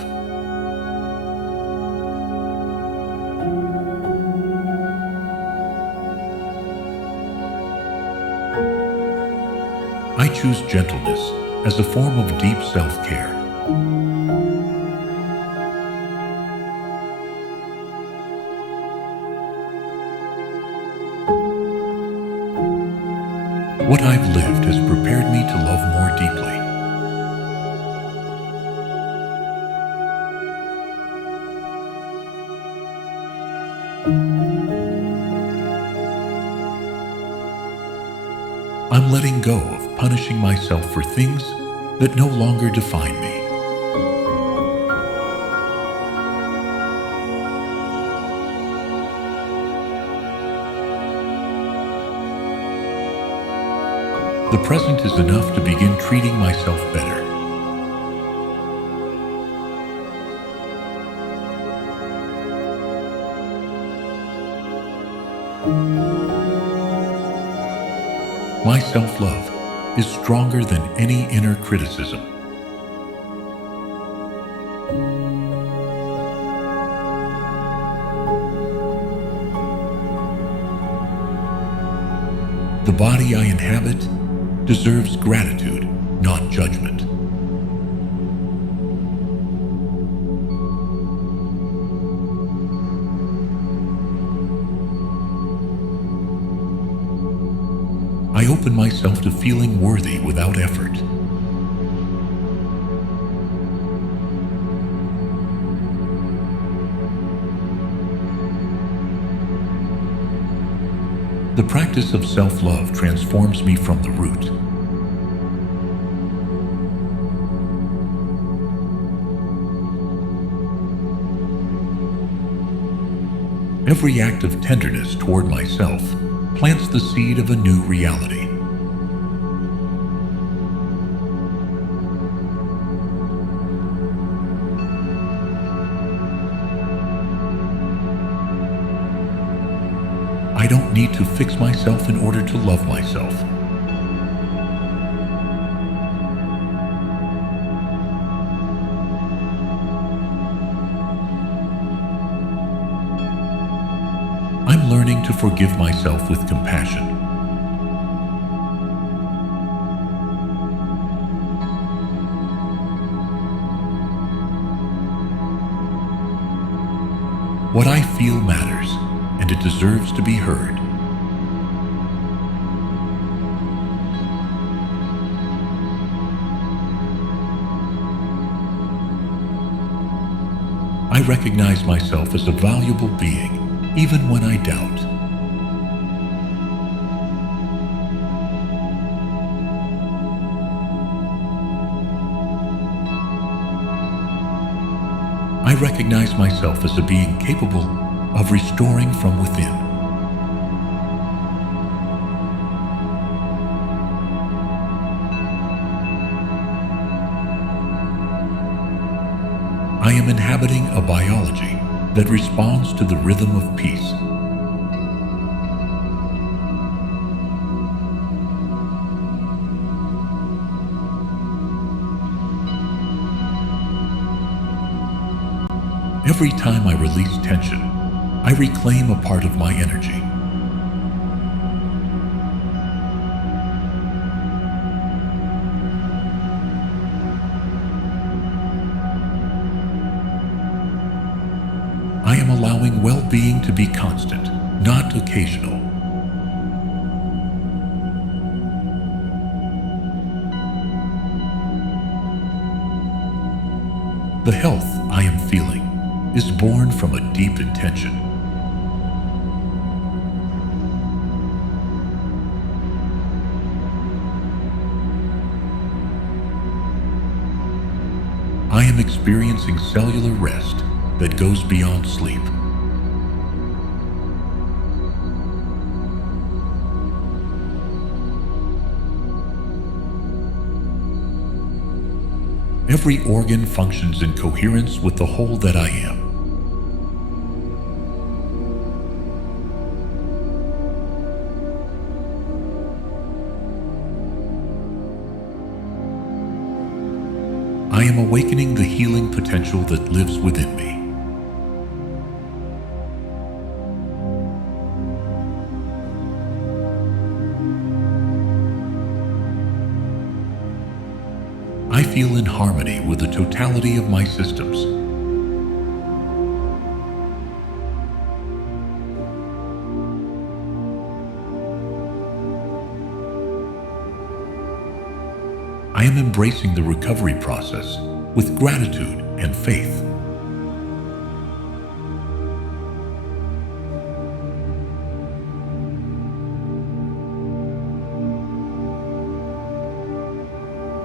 I choose gentleness as a form of deep self-care. What I've lived has prepared me to love more deeply. I'm letting go of punishing myself for things that no longer define me. The present is enough to begin treating myself better. My self-love is stronger than any inner criticism. The body I inhabit deserves gratitude, not judgment. I open myself to feeling worthy without effort. The practice of self-love transforms me from the root. Every act of tenderness toward myself plants the seed of a new reality. I don't need to fix myself in order to love myself. I'm learning to forgive myself with compassion. What I feel matters, and it deserves to be heard. I recognize myself as a valuable being, even when I doubt. I recognize myself as a being capable of restoring from within. I am inhabiting a biology that responds to the rhythm of peace. Every time I release tension, I reclaim a part of my energy. I am allowing well-being to be constant, not occasional. The health I am feeling is born from a deep intention. I am experiencing cellular rest that goes beyond sleep. Every organ functions in coherence with the whole that I am. I am awakening the healing potential that lives within me. I feel in harmony with the totality of my systems. embracing the recovery process with gratitude and faith.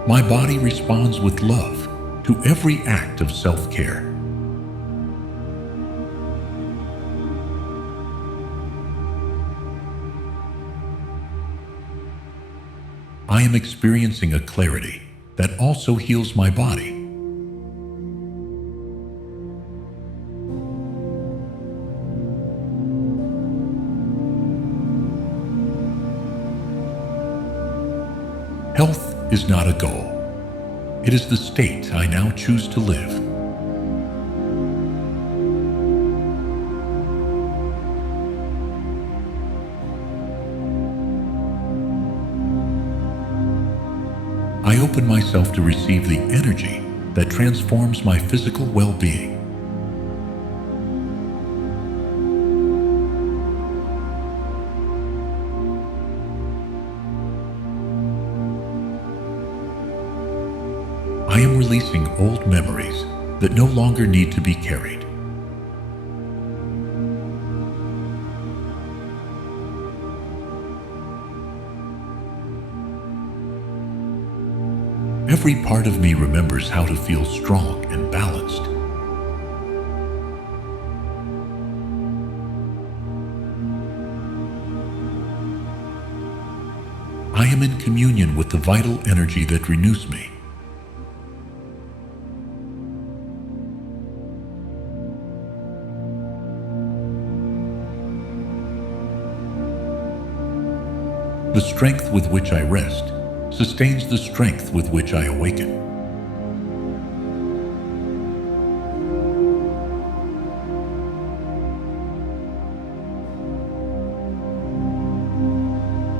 My body responds with love to every act of self-care. I am experiencing a clarity that also heals my body. Health is not a goal. It is the state I now choose to live. I open myself to receive the energy that transforms my physical well-being. I am releasing old memories that no longer need to be carried. Every part of me remembers how to feel strong and balanced. I am in communion with the vital energy that renews me. The strength with which I rest sustains the strength with which I awaken.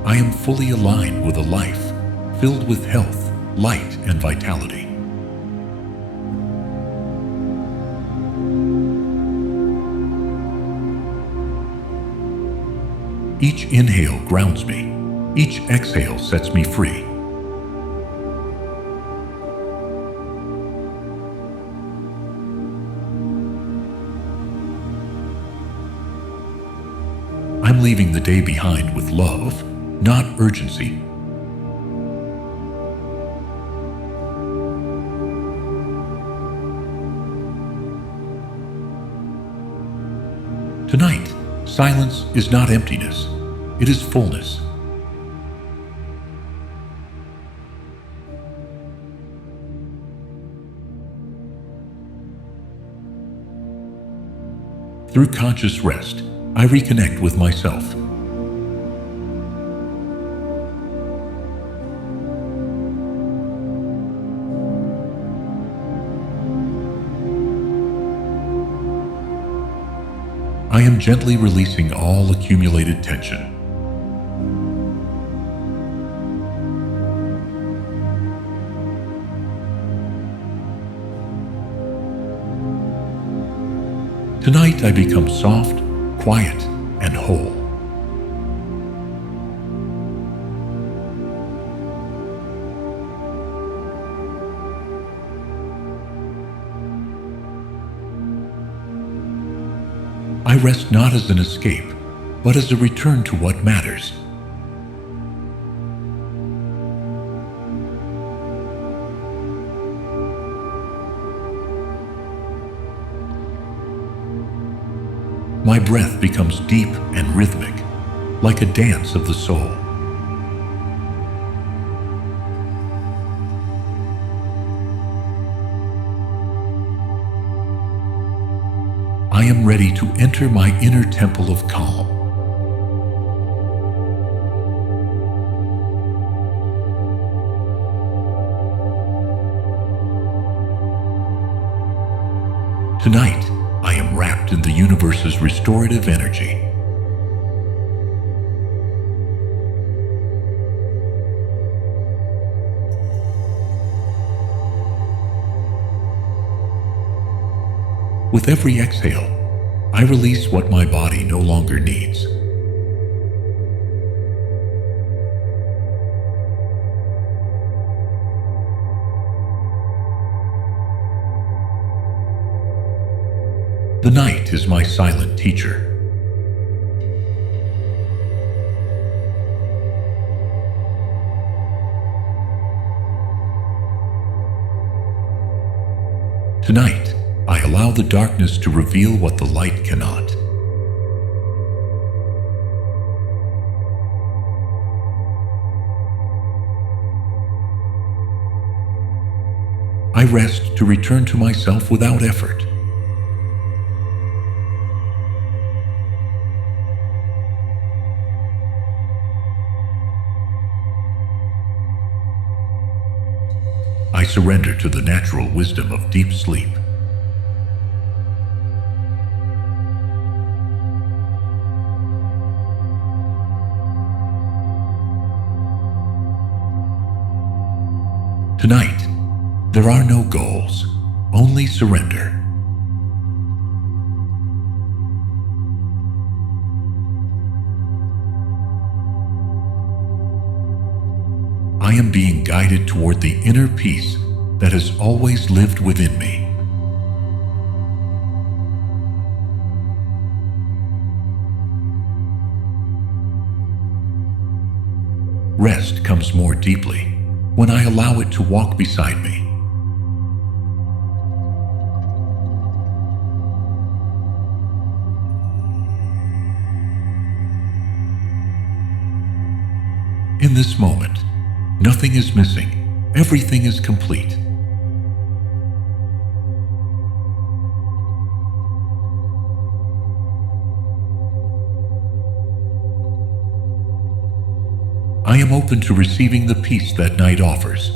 I am fully aligned with a life filled with health, light, and vitality. Each inhale grounds me. Each exhale sets me free. I'm leaving the day behind with love, not urgency. Tonight, silence is not emptiness, it is fullness. Through conscious rest, I reconnect with myself. I am gently releasing all accumulated tension. Tonight I become soft, quiet, and whole. I rest not as an escape, but as a return to what matters. My breath becomes deep and rhythmic, like a dance of the soul. I am ready to enter my inner temple of calm. Tonight, I am wrapped in the universe's restorative energy. With every exhale, I release what my body no longer needs. The night is my silent teacher. Tonight, I allow the darkness to reveal what the light cannot. I rest to return to myself without effort. I surrender to the natural wisdom of deep sleep. Tonight, there are no goals, only surrender. I am being guided toward the inner peace that has always lived within me. Rest comes more deeply when I allow it to walk beside me. In this moment, nothing is missing, everything is complete. I am open to receiving the peace that night offers.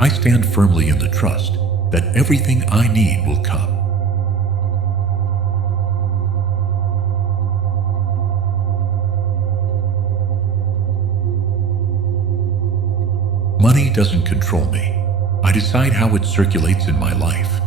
I stand firmly in the trust that everything I need will come. Money doesn't control me. I decide how it circulates in my life.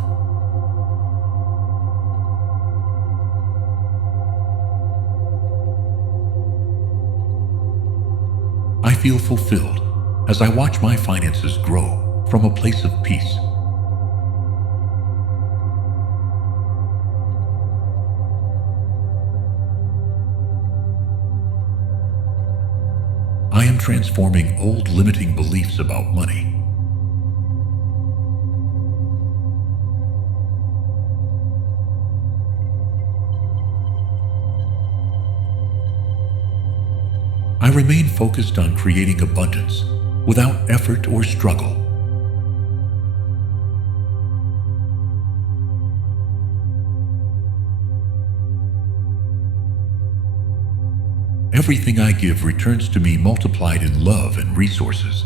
I feel fulfilled as I watch my finances grow from a place of peace. I am transforming old limiting beliefs about money. I remain focused on creating abundance without effort or struggle. Everything I give returns to me multiplied in love and resources.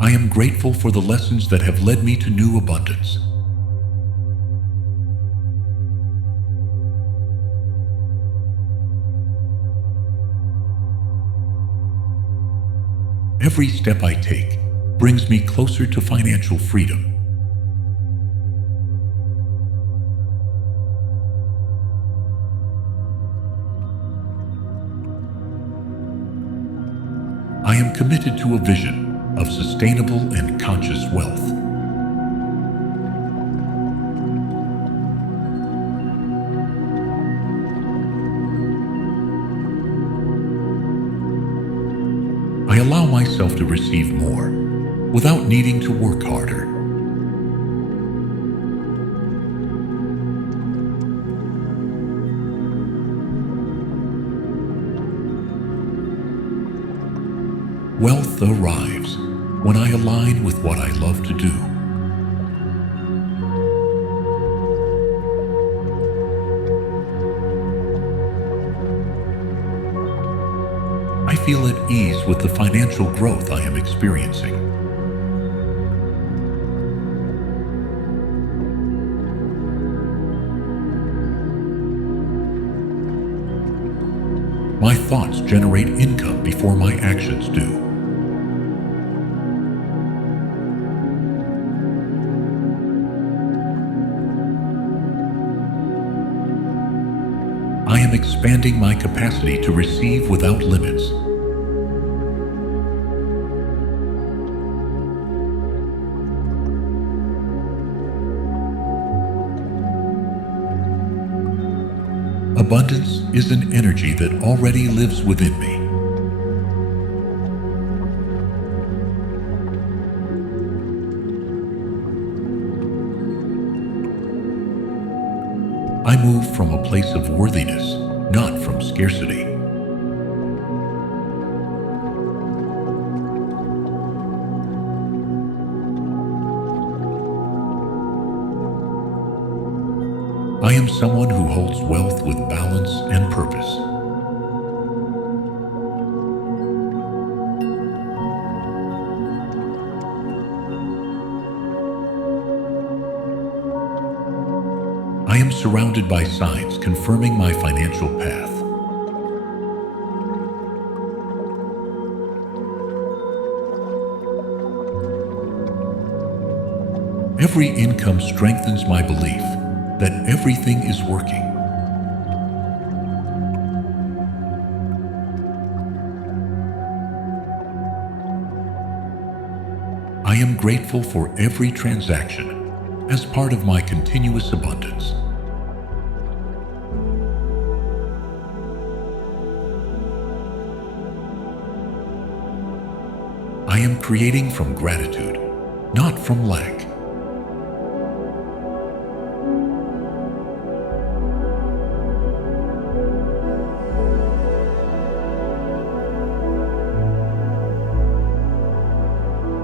I am grateful for the lessons that have led me to new abundance. Every step I take brings me closer to financial freedom. I am committed to a vision of sustainable and conscious wealth. I allow myself to receive more without needing to work harder. Wealth arrives when I align with what I love to do. I feel at ease with the financial growth I am experiencing. My thoughts generate income before my actions do. am expanding my capacity to receive without limits. Abundance is an energy that already lives within me. I move from a place of worthiness, not from scarcity. I am someone who holds wealth with balance and purpose. I am surrounded by signs confirming my financial path. Every income strengthens my belief that everything is working. I am grateful for every transaction as part of my continuous abundance. I am creating from gratitude, not from lack.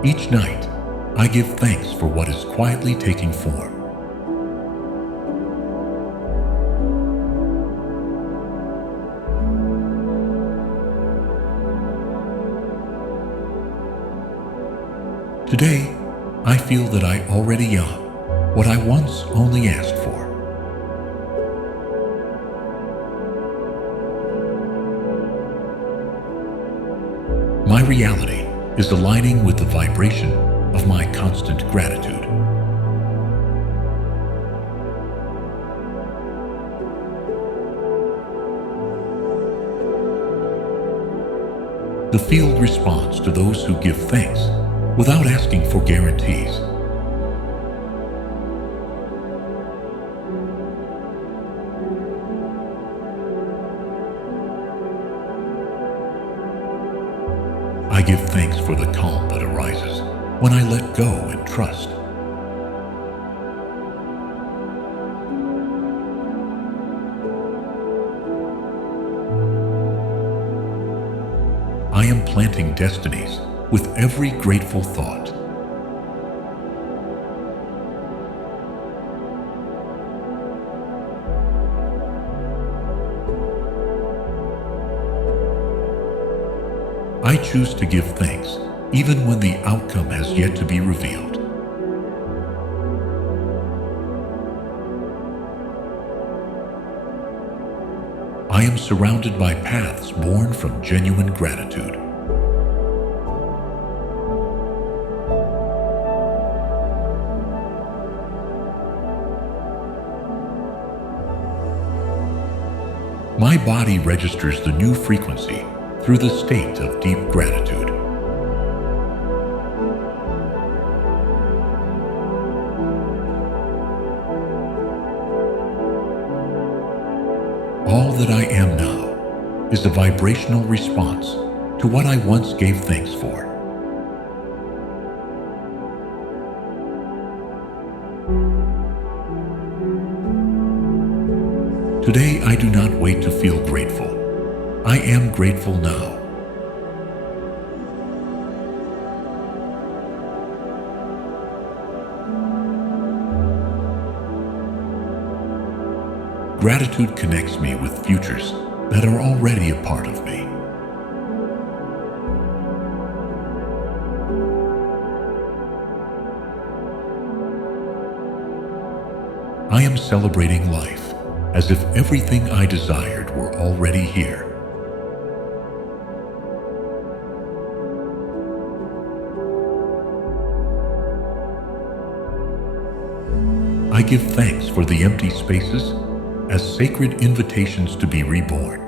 Each night, I give thanks for what is quietly taking form. Today, I feel that I already am what I once only asked for. My reality is aligning with the vibration of my constant gratitude. The field responds to those who give thanks without asking for guarantees. I give thanks for the calm that arises when I let go and trust. I am planting destinies with every grateful thought. I choose to give thanks even when the outcome has yet to be revealed. I am surrounded by paths born from genuine gratitude. My body registers the new frequency through the state of deep gratitude. All that I am now is a vibrational response to what I once gave thanks for. Today, I do not wait to feel grateful. I am grateful now. Gratitude connects me with futures that are already a part of me. I am celebrating life as if everything I desired were already here. I give thanks for the empty spaces as sacred invitations to be reborn.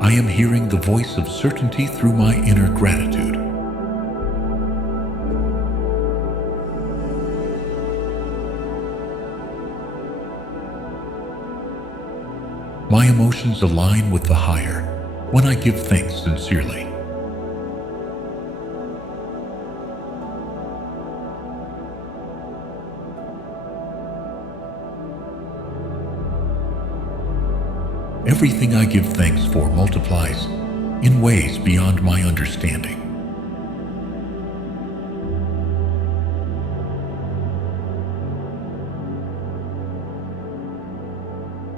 I am hearing the voice of certainty through my inner gratitude. My emotions align with the higher when I give thanks sincerely. Everything I give thanks for multiplies in ways beyond my understanding.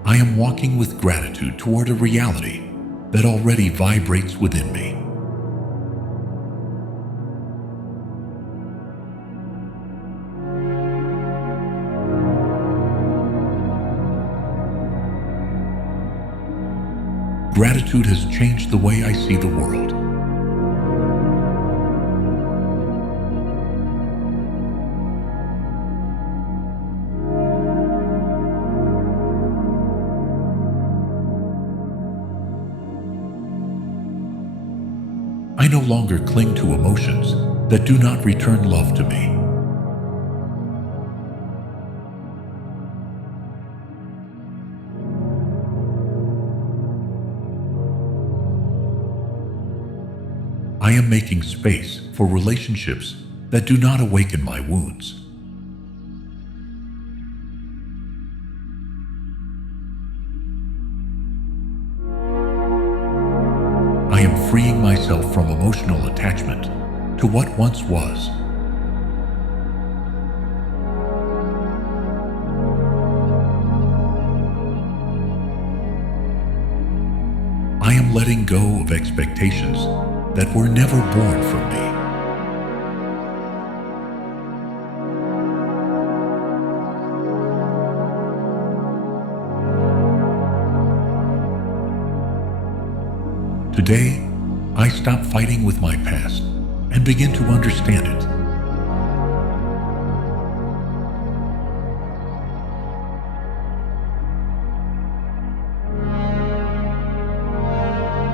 I am walking with gratitude toward a reality that already vibrates within me. Gratitude has changed the way I see the world. I no longer cling to emotions that do not return love to me. I am making space for relationships that do not awaken my wounds. I am freeing myself from emotional attachment to what once was. I am letting go of expectations that were never born from me. Today, I stop fighting with my past and begin to understand it.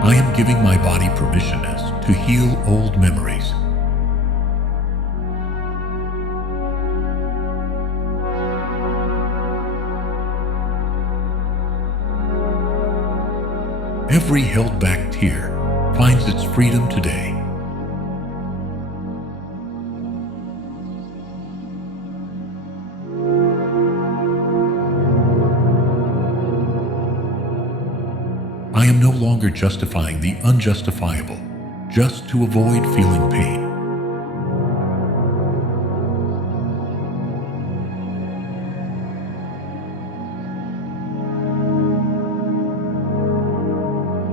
I am giving my body permission to heal old memories. Every held back tear finds its freedom today. I am no longer justifying the unjustifiable just to avoid feeling pain.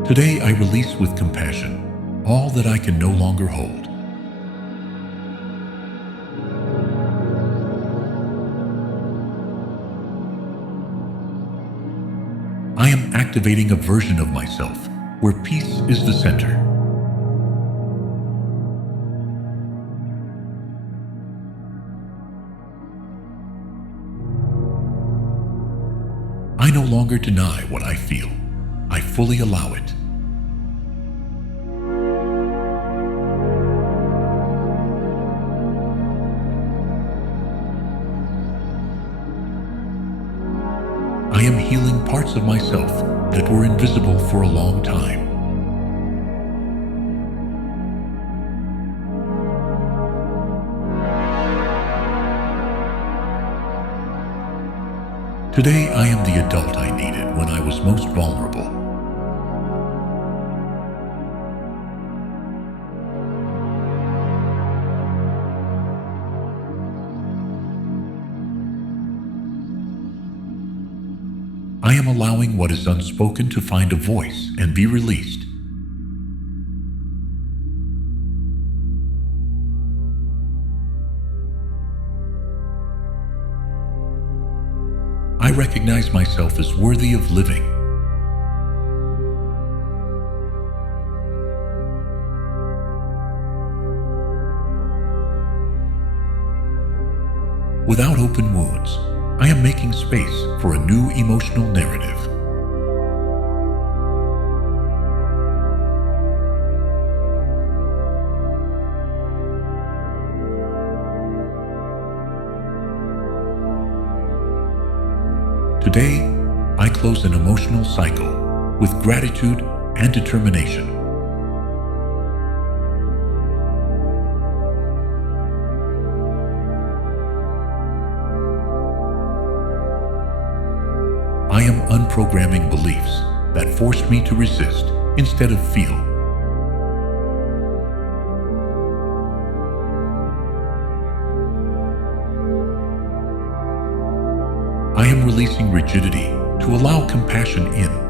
Today I release with compassion all that I can no longer hold. I am activating a version of myself where peace is the center. I no longer deny what I feel. I fully allow it. I am healing parts of myself that were invisible for a long time. Today I am the adult I needed when I was most vulnerable. I am allowing what is unspoken to find a voice and be released. I recognize myself as worthy of living. Without open wounds, I am making space for a new emotional narrative. Today, I close an emotional cycle with gratitude and determination. I am unprogramming beliefs that forced me to resist instead of feel. I am releasing rigidity to allow compassion in.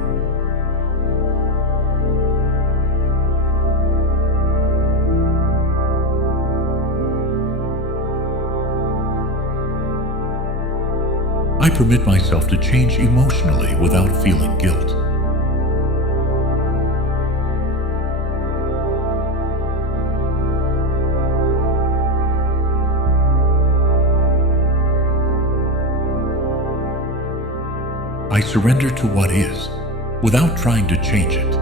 I permit myself to change emotionally without feeling guilt. I surrender to what is without trying to change it.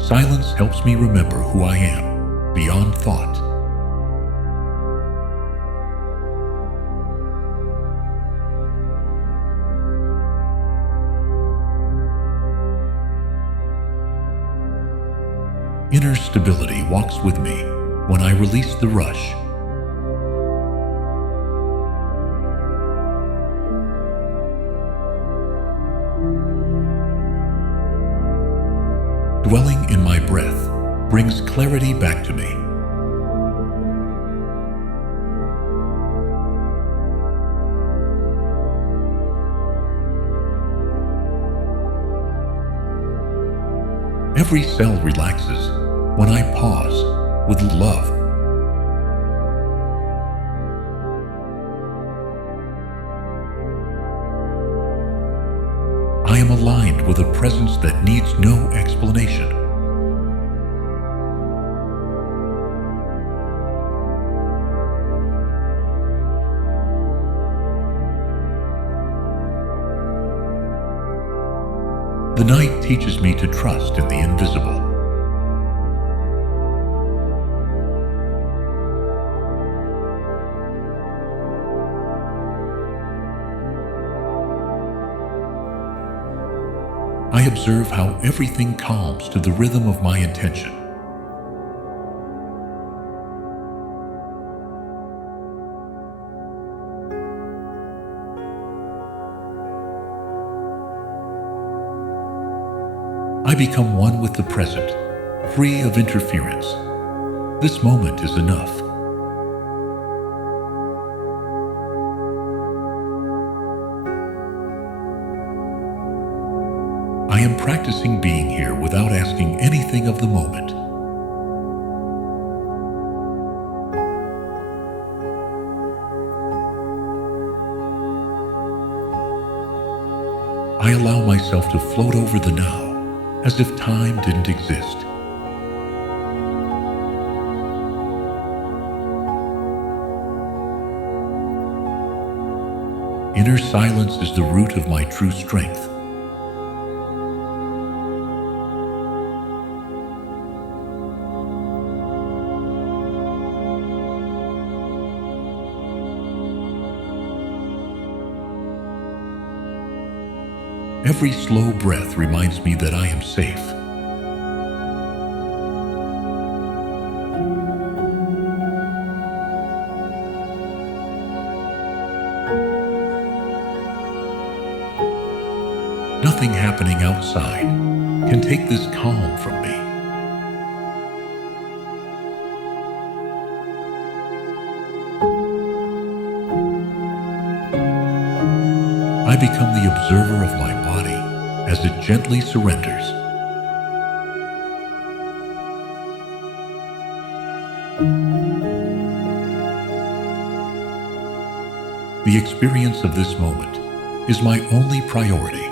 Silence helps me remember who I am beyond thought. Inner stability walks with me when I release the rush. Dwelling in my breath brings clarity back to me. Every cell relaxes when I pause with love. I am aligned with a presence that needs no explanation. The night teaches me to trust in the invisible. I observe how everything calms to the rhythm of my intention. I become one with the present, free of interference. This moment is enough. I am practicing being here without asking anything of the moment. I allow myself to float over the now, as if time didn't exist. Inner silence is the root of my true strength. Every slow breath reminds me that I am safe. Nothing happening outside can take this calm from me. I become the observer of my body as it gently surrenders. The experience of this moment is my only priority.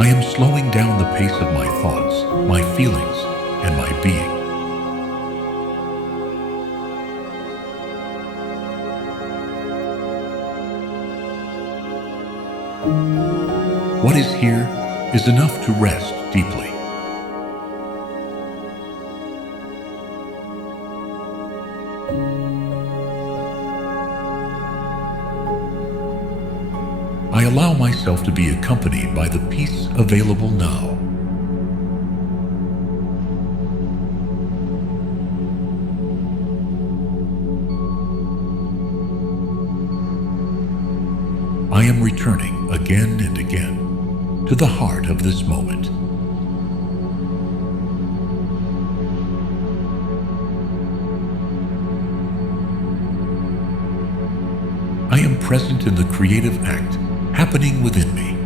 I am slowing down the pace of my thoughts, my feelings, and my being. What is here is enough to rest deeply. I allow myself to be accompanied by the peace available now. I am returning again and again to the heart of this moment. I am present in the creative act happening within me.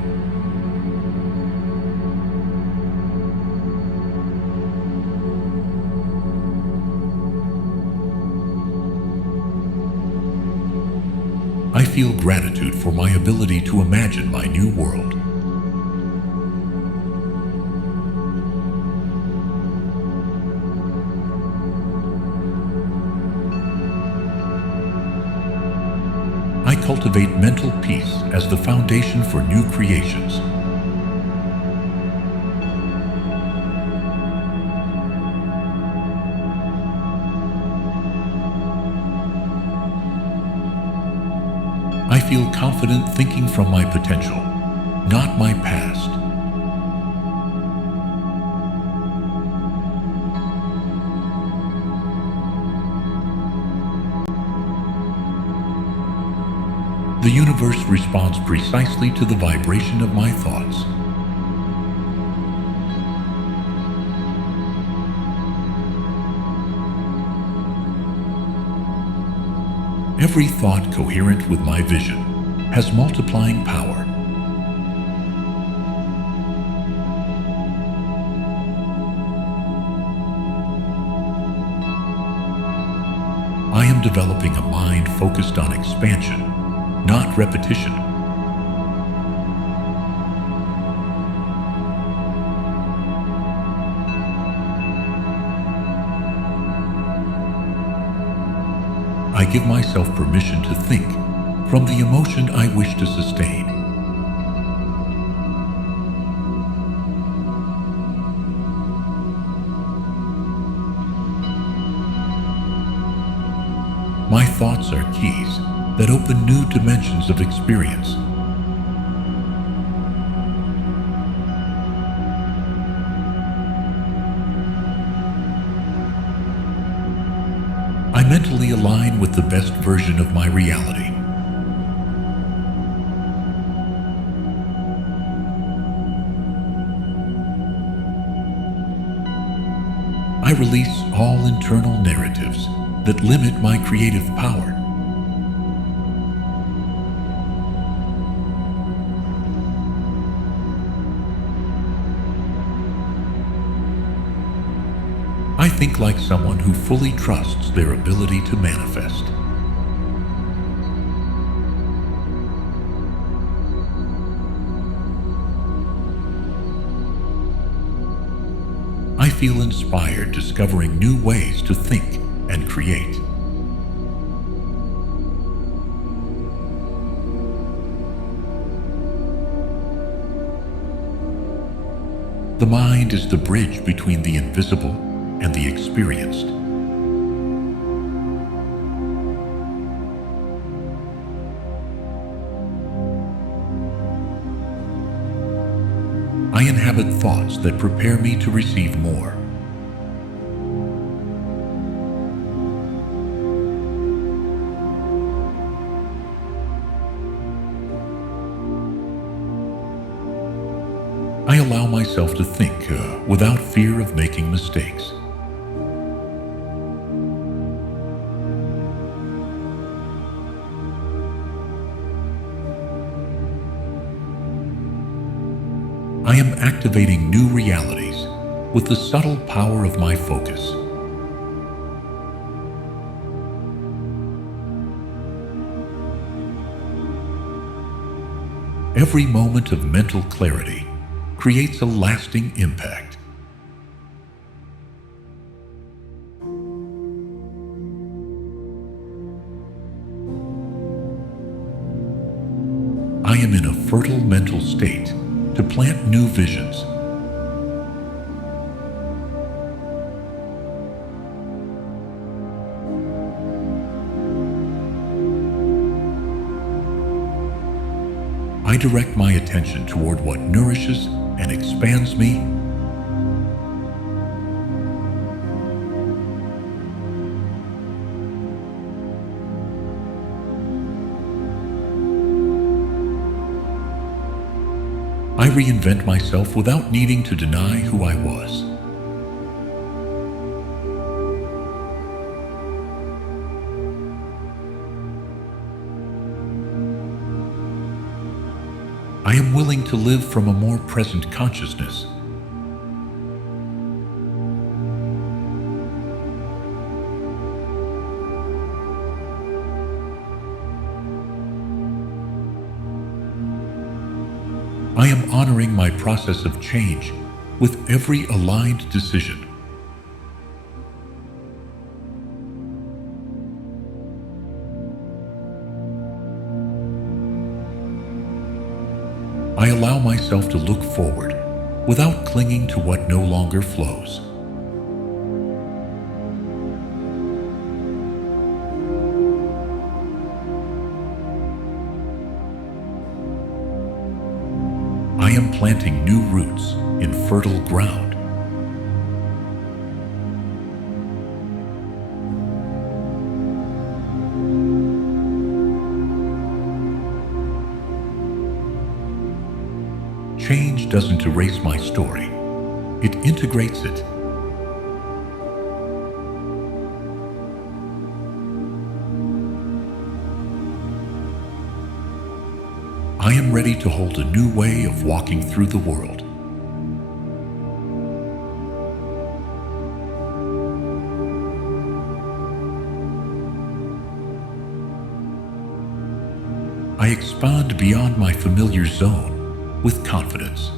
I feel gratitude for my ability to imagine my new world. I cultivate mental peace as the foundation for new creations. I feel confident thinking from my potential, not my past. The universe responds precisely to the vibration of my thoughts. Every thought coherent with my vision has multiplying power. I am developing a mind focused on expansion, not repetition. I give myself permission to think from the emotion I wish to sustain. My thoughts are keys that open new dimensions of experience. I mentally align with the best version of my reality. I release all internal narratives that limit my creative power. I think like someone who fully trusts their ability to manifest. I feel inspired discovering new ways to think and create. The mind is the bridge between the invisible and the experienced. I inhabit thoughts that prepare me to receive more. I allow myself to think without fear of making mistakes. I am activating new realities with the subtle power of my focus. Every moment of mental clarity creates a lasting impact. I am in a fertile mental state to plant new visions. I direct my attention toward what nourishes and expands me. I reinvent myself without needing to deny who I was. I am willing to live from a more present consciousness. I am honoring my process of change with every aligned decision. I allow myself to look forward without clinging to what no longer flows. I am planting new roots in fertile ground. Change doesn't erase my story, it integrates it. I am ready to hold a new way of walking through the world. I expand beyond my familiar zone with confidence.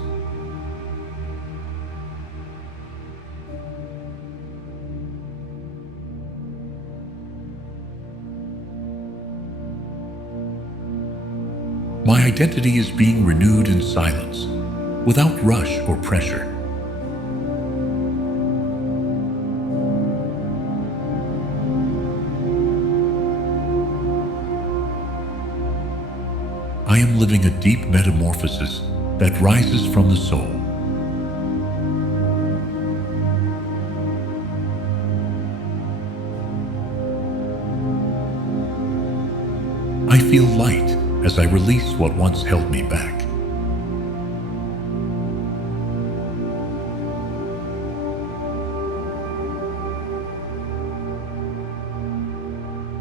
My identity is being renewed in silence, without rush or pressure. I am living a deep metamorphosis that rises from the soul. I feel light as I release what once held me back.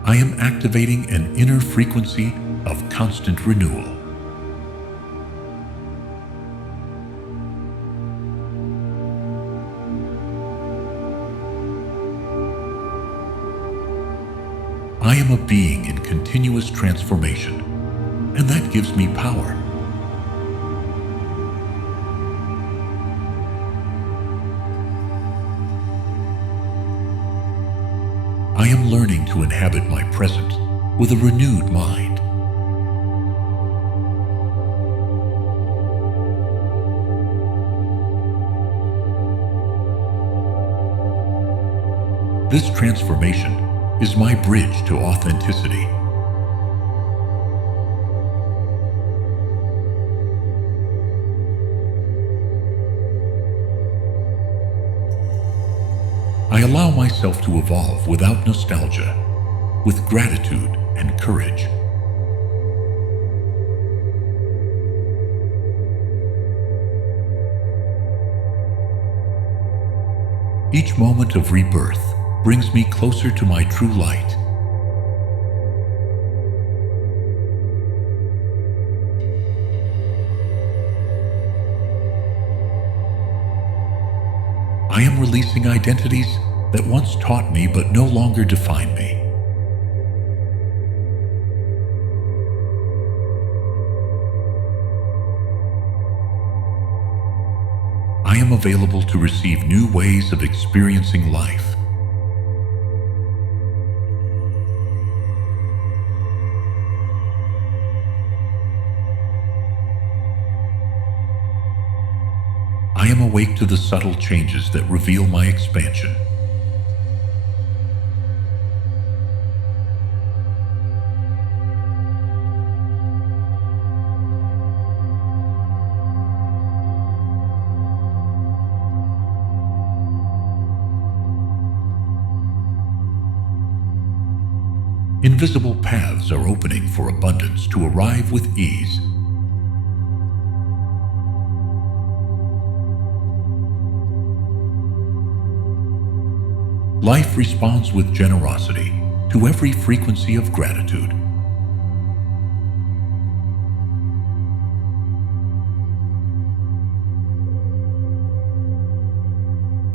I am activating an inner frequency of constant renewal. I am a being in continuous transformation, and that gives me power. I am learning to inhabit my present with a renewed mind. This transformation is my bridge to authenticity. I allow myself to evolve without nostalgia, with gratitude and courage. Each moment of rebirth brings me closer to my true light. I am releasing identities that once taught me but no longer define me. am available to receive new ways of experiencing life. I am awake to the subtle changes that reveal my expansion. Invisible paths are opening for abundance to arrive with ease. Life responds with generosity to every frequency of gratitude.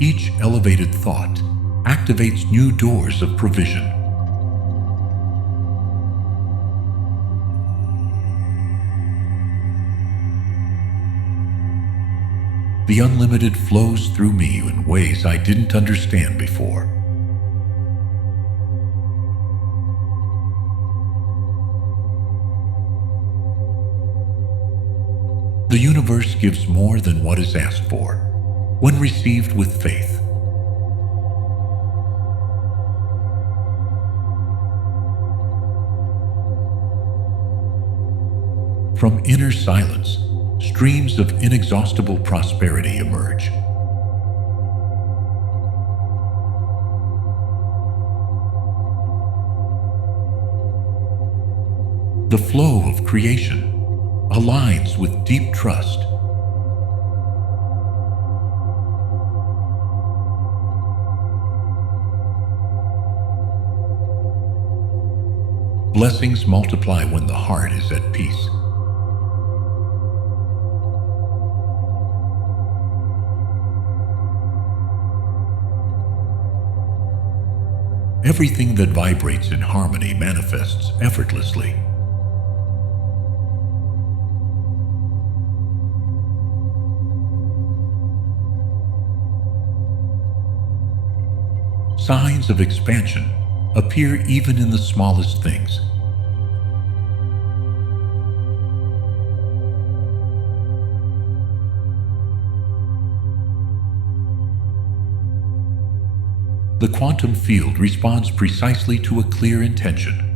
Each elevated thought activates new doors of provision. The unlimited flows through me in ways I didn't understand before. The universe gives more than what is asked for, when received with faith. From inner silence, streams of inexhaustible prosperity emerge. The flow of creation aligns with deep trust. Blessings multiply when the heart is at peace. Everything that vibrates in harmony manifests effortlessly. Signs of expansion appear even in the smallest things. The quantum field responds precisely to a clear intention.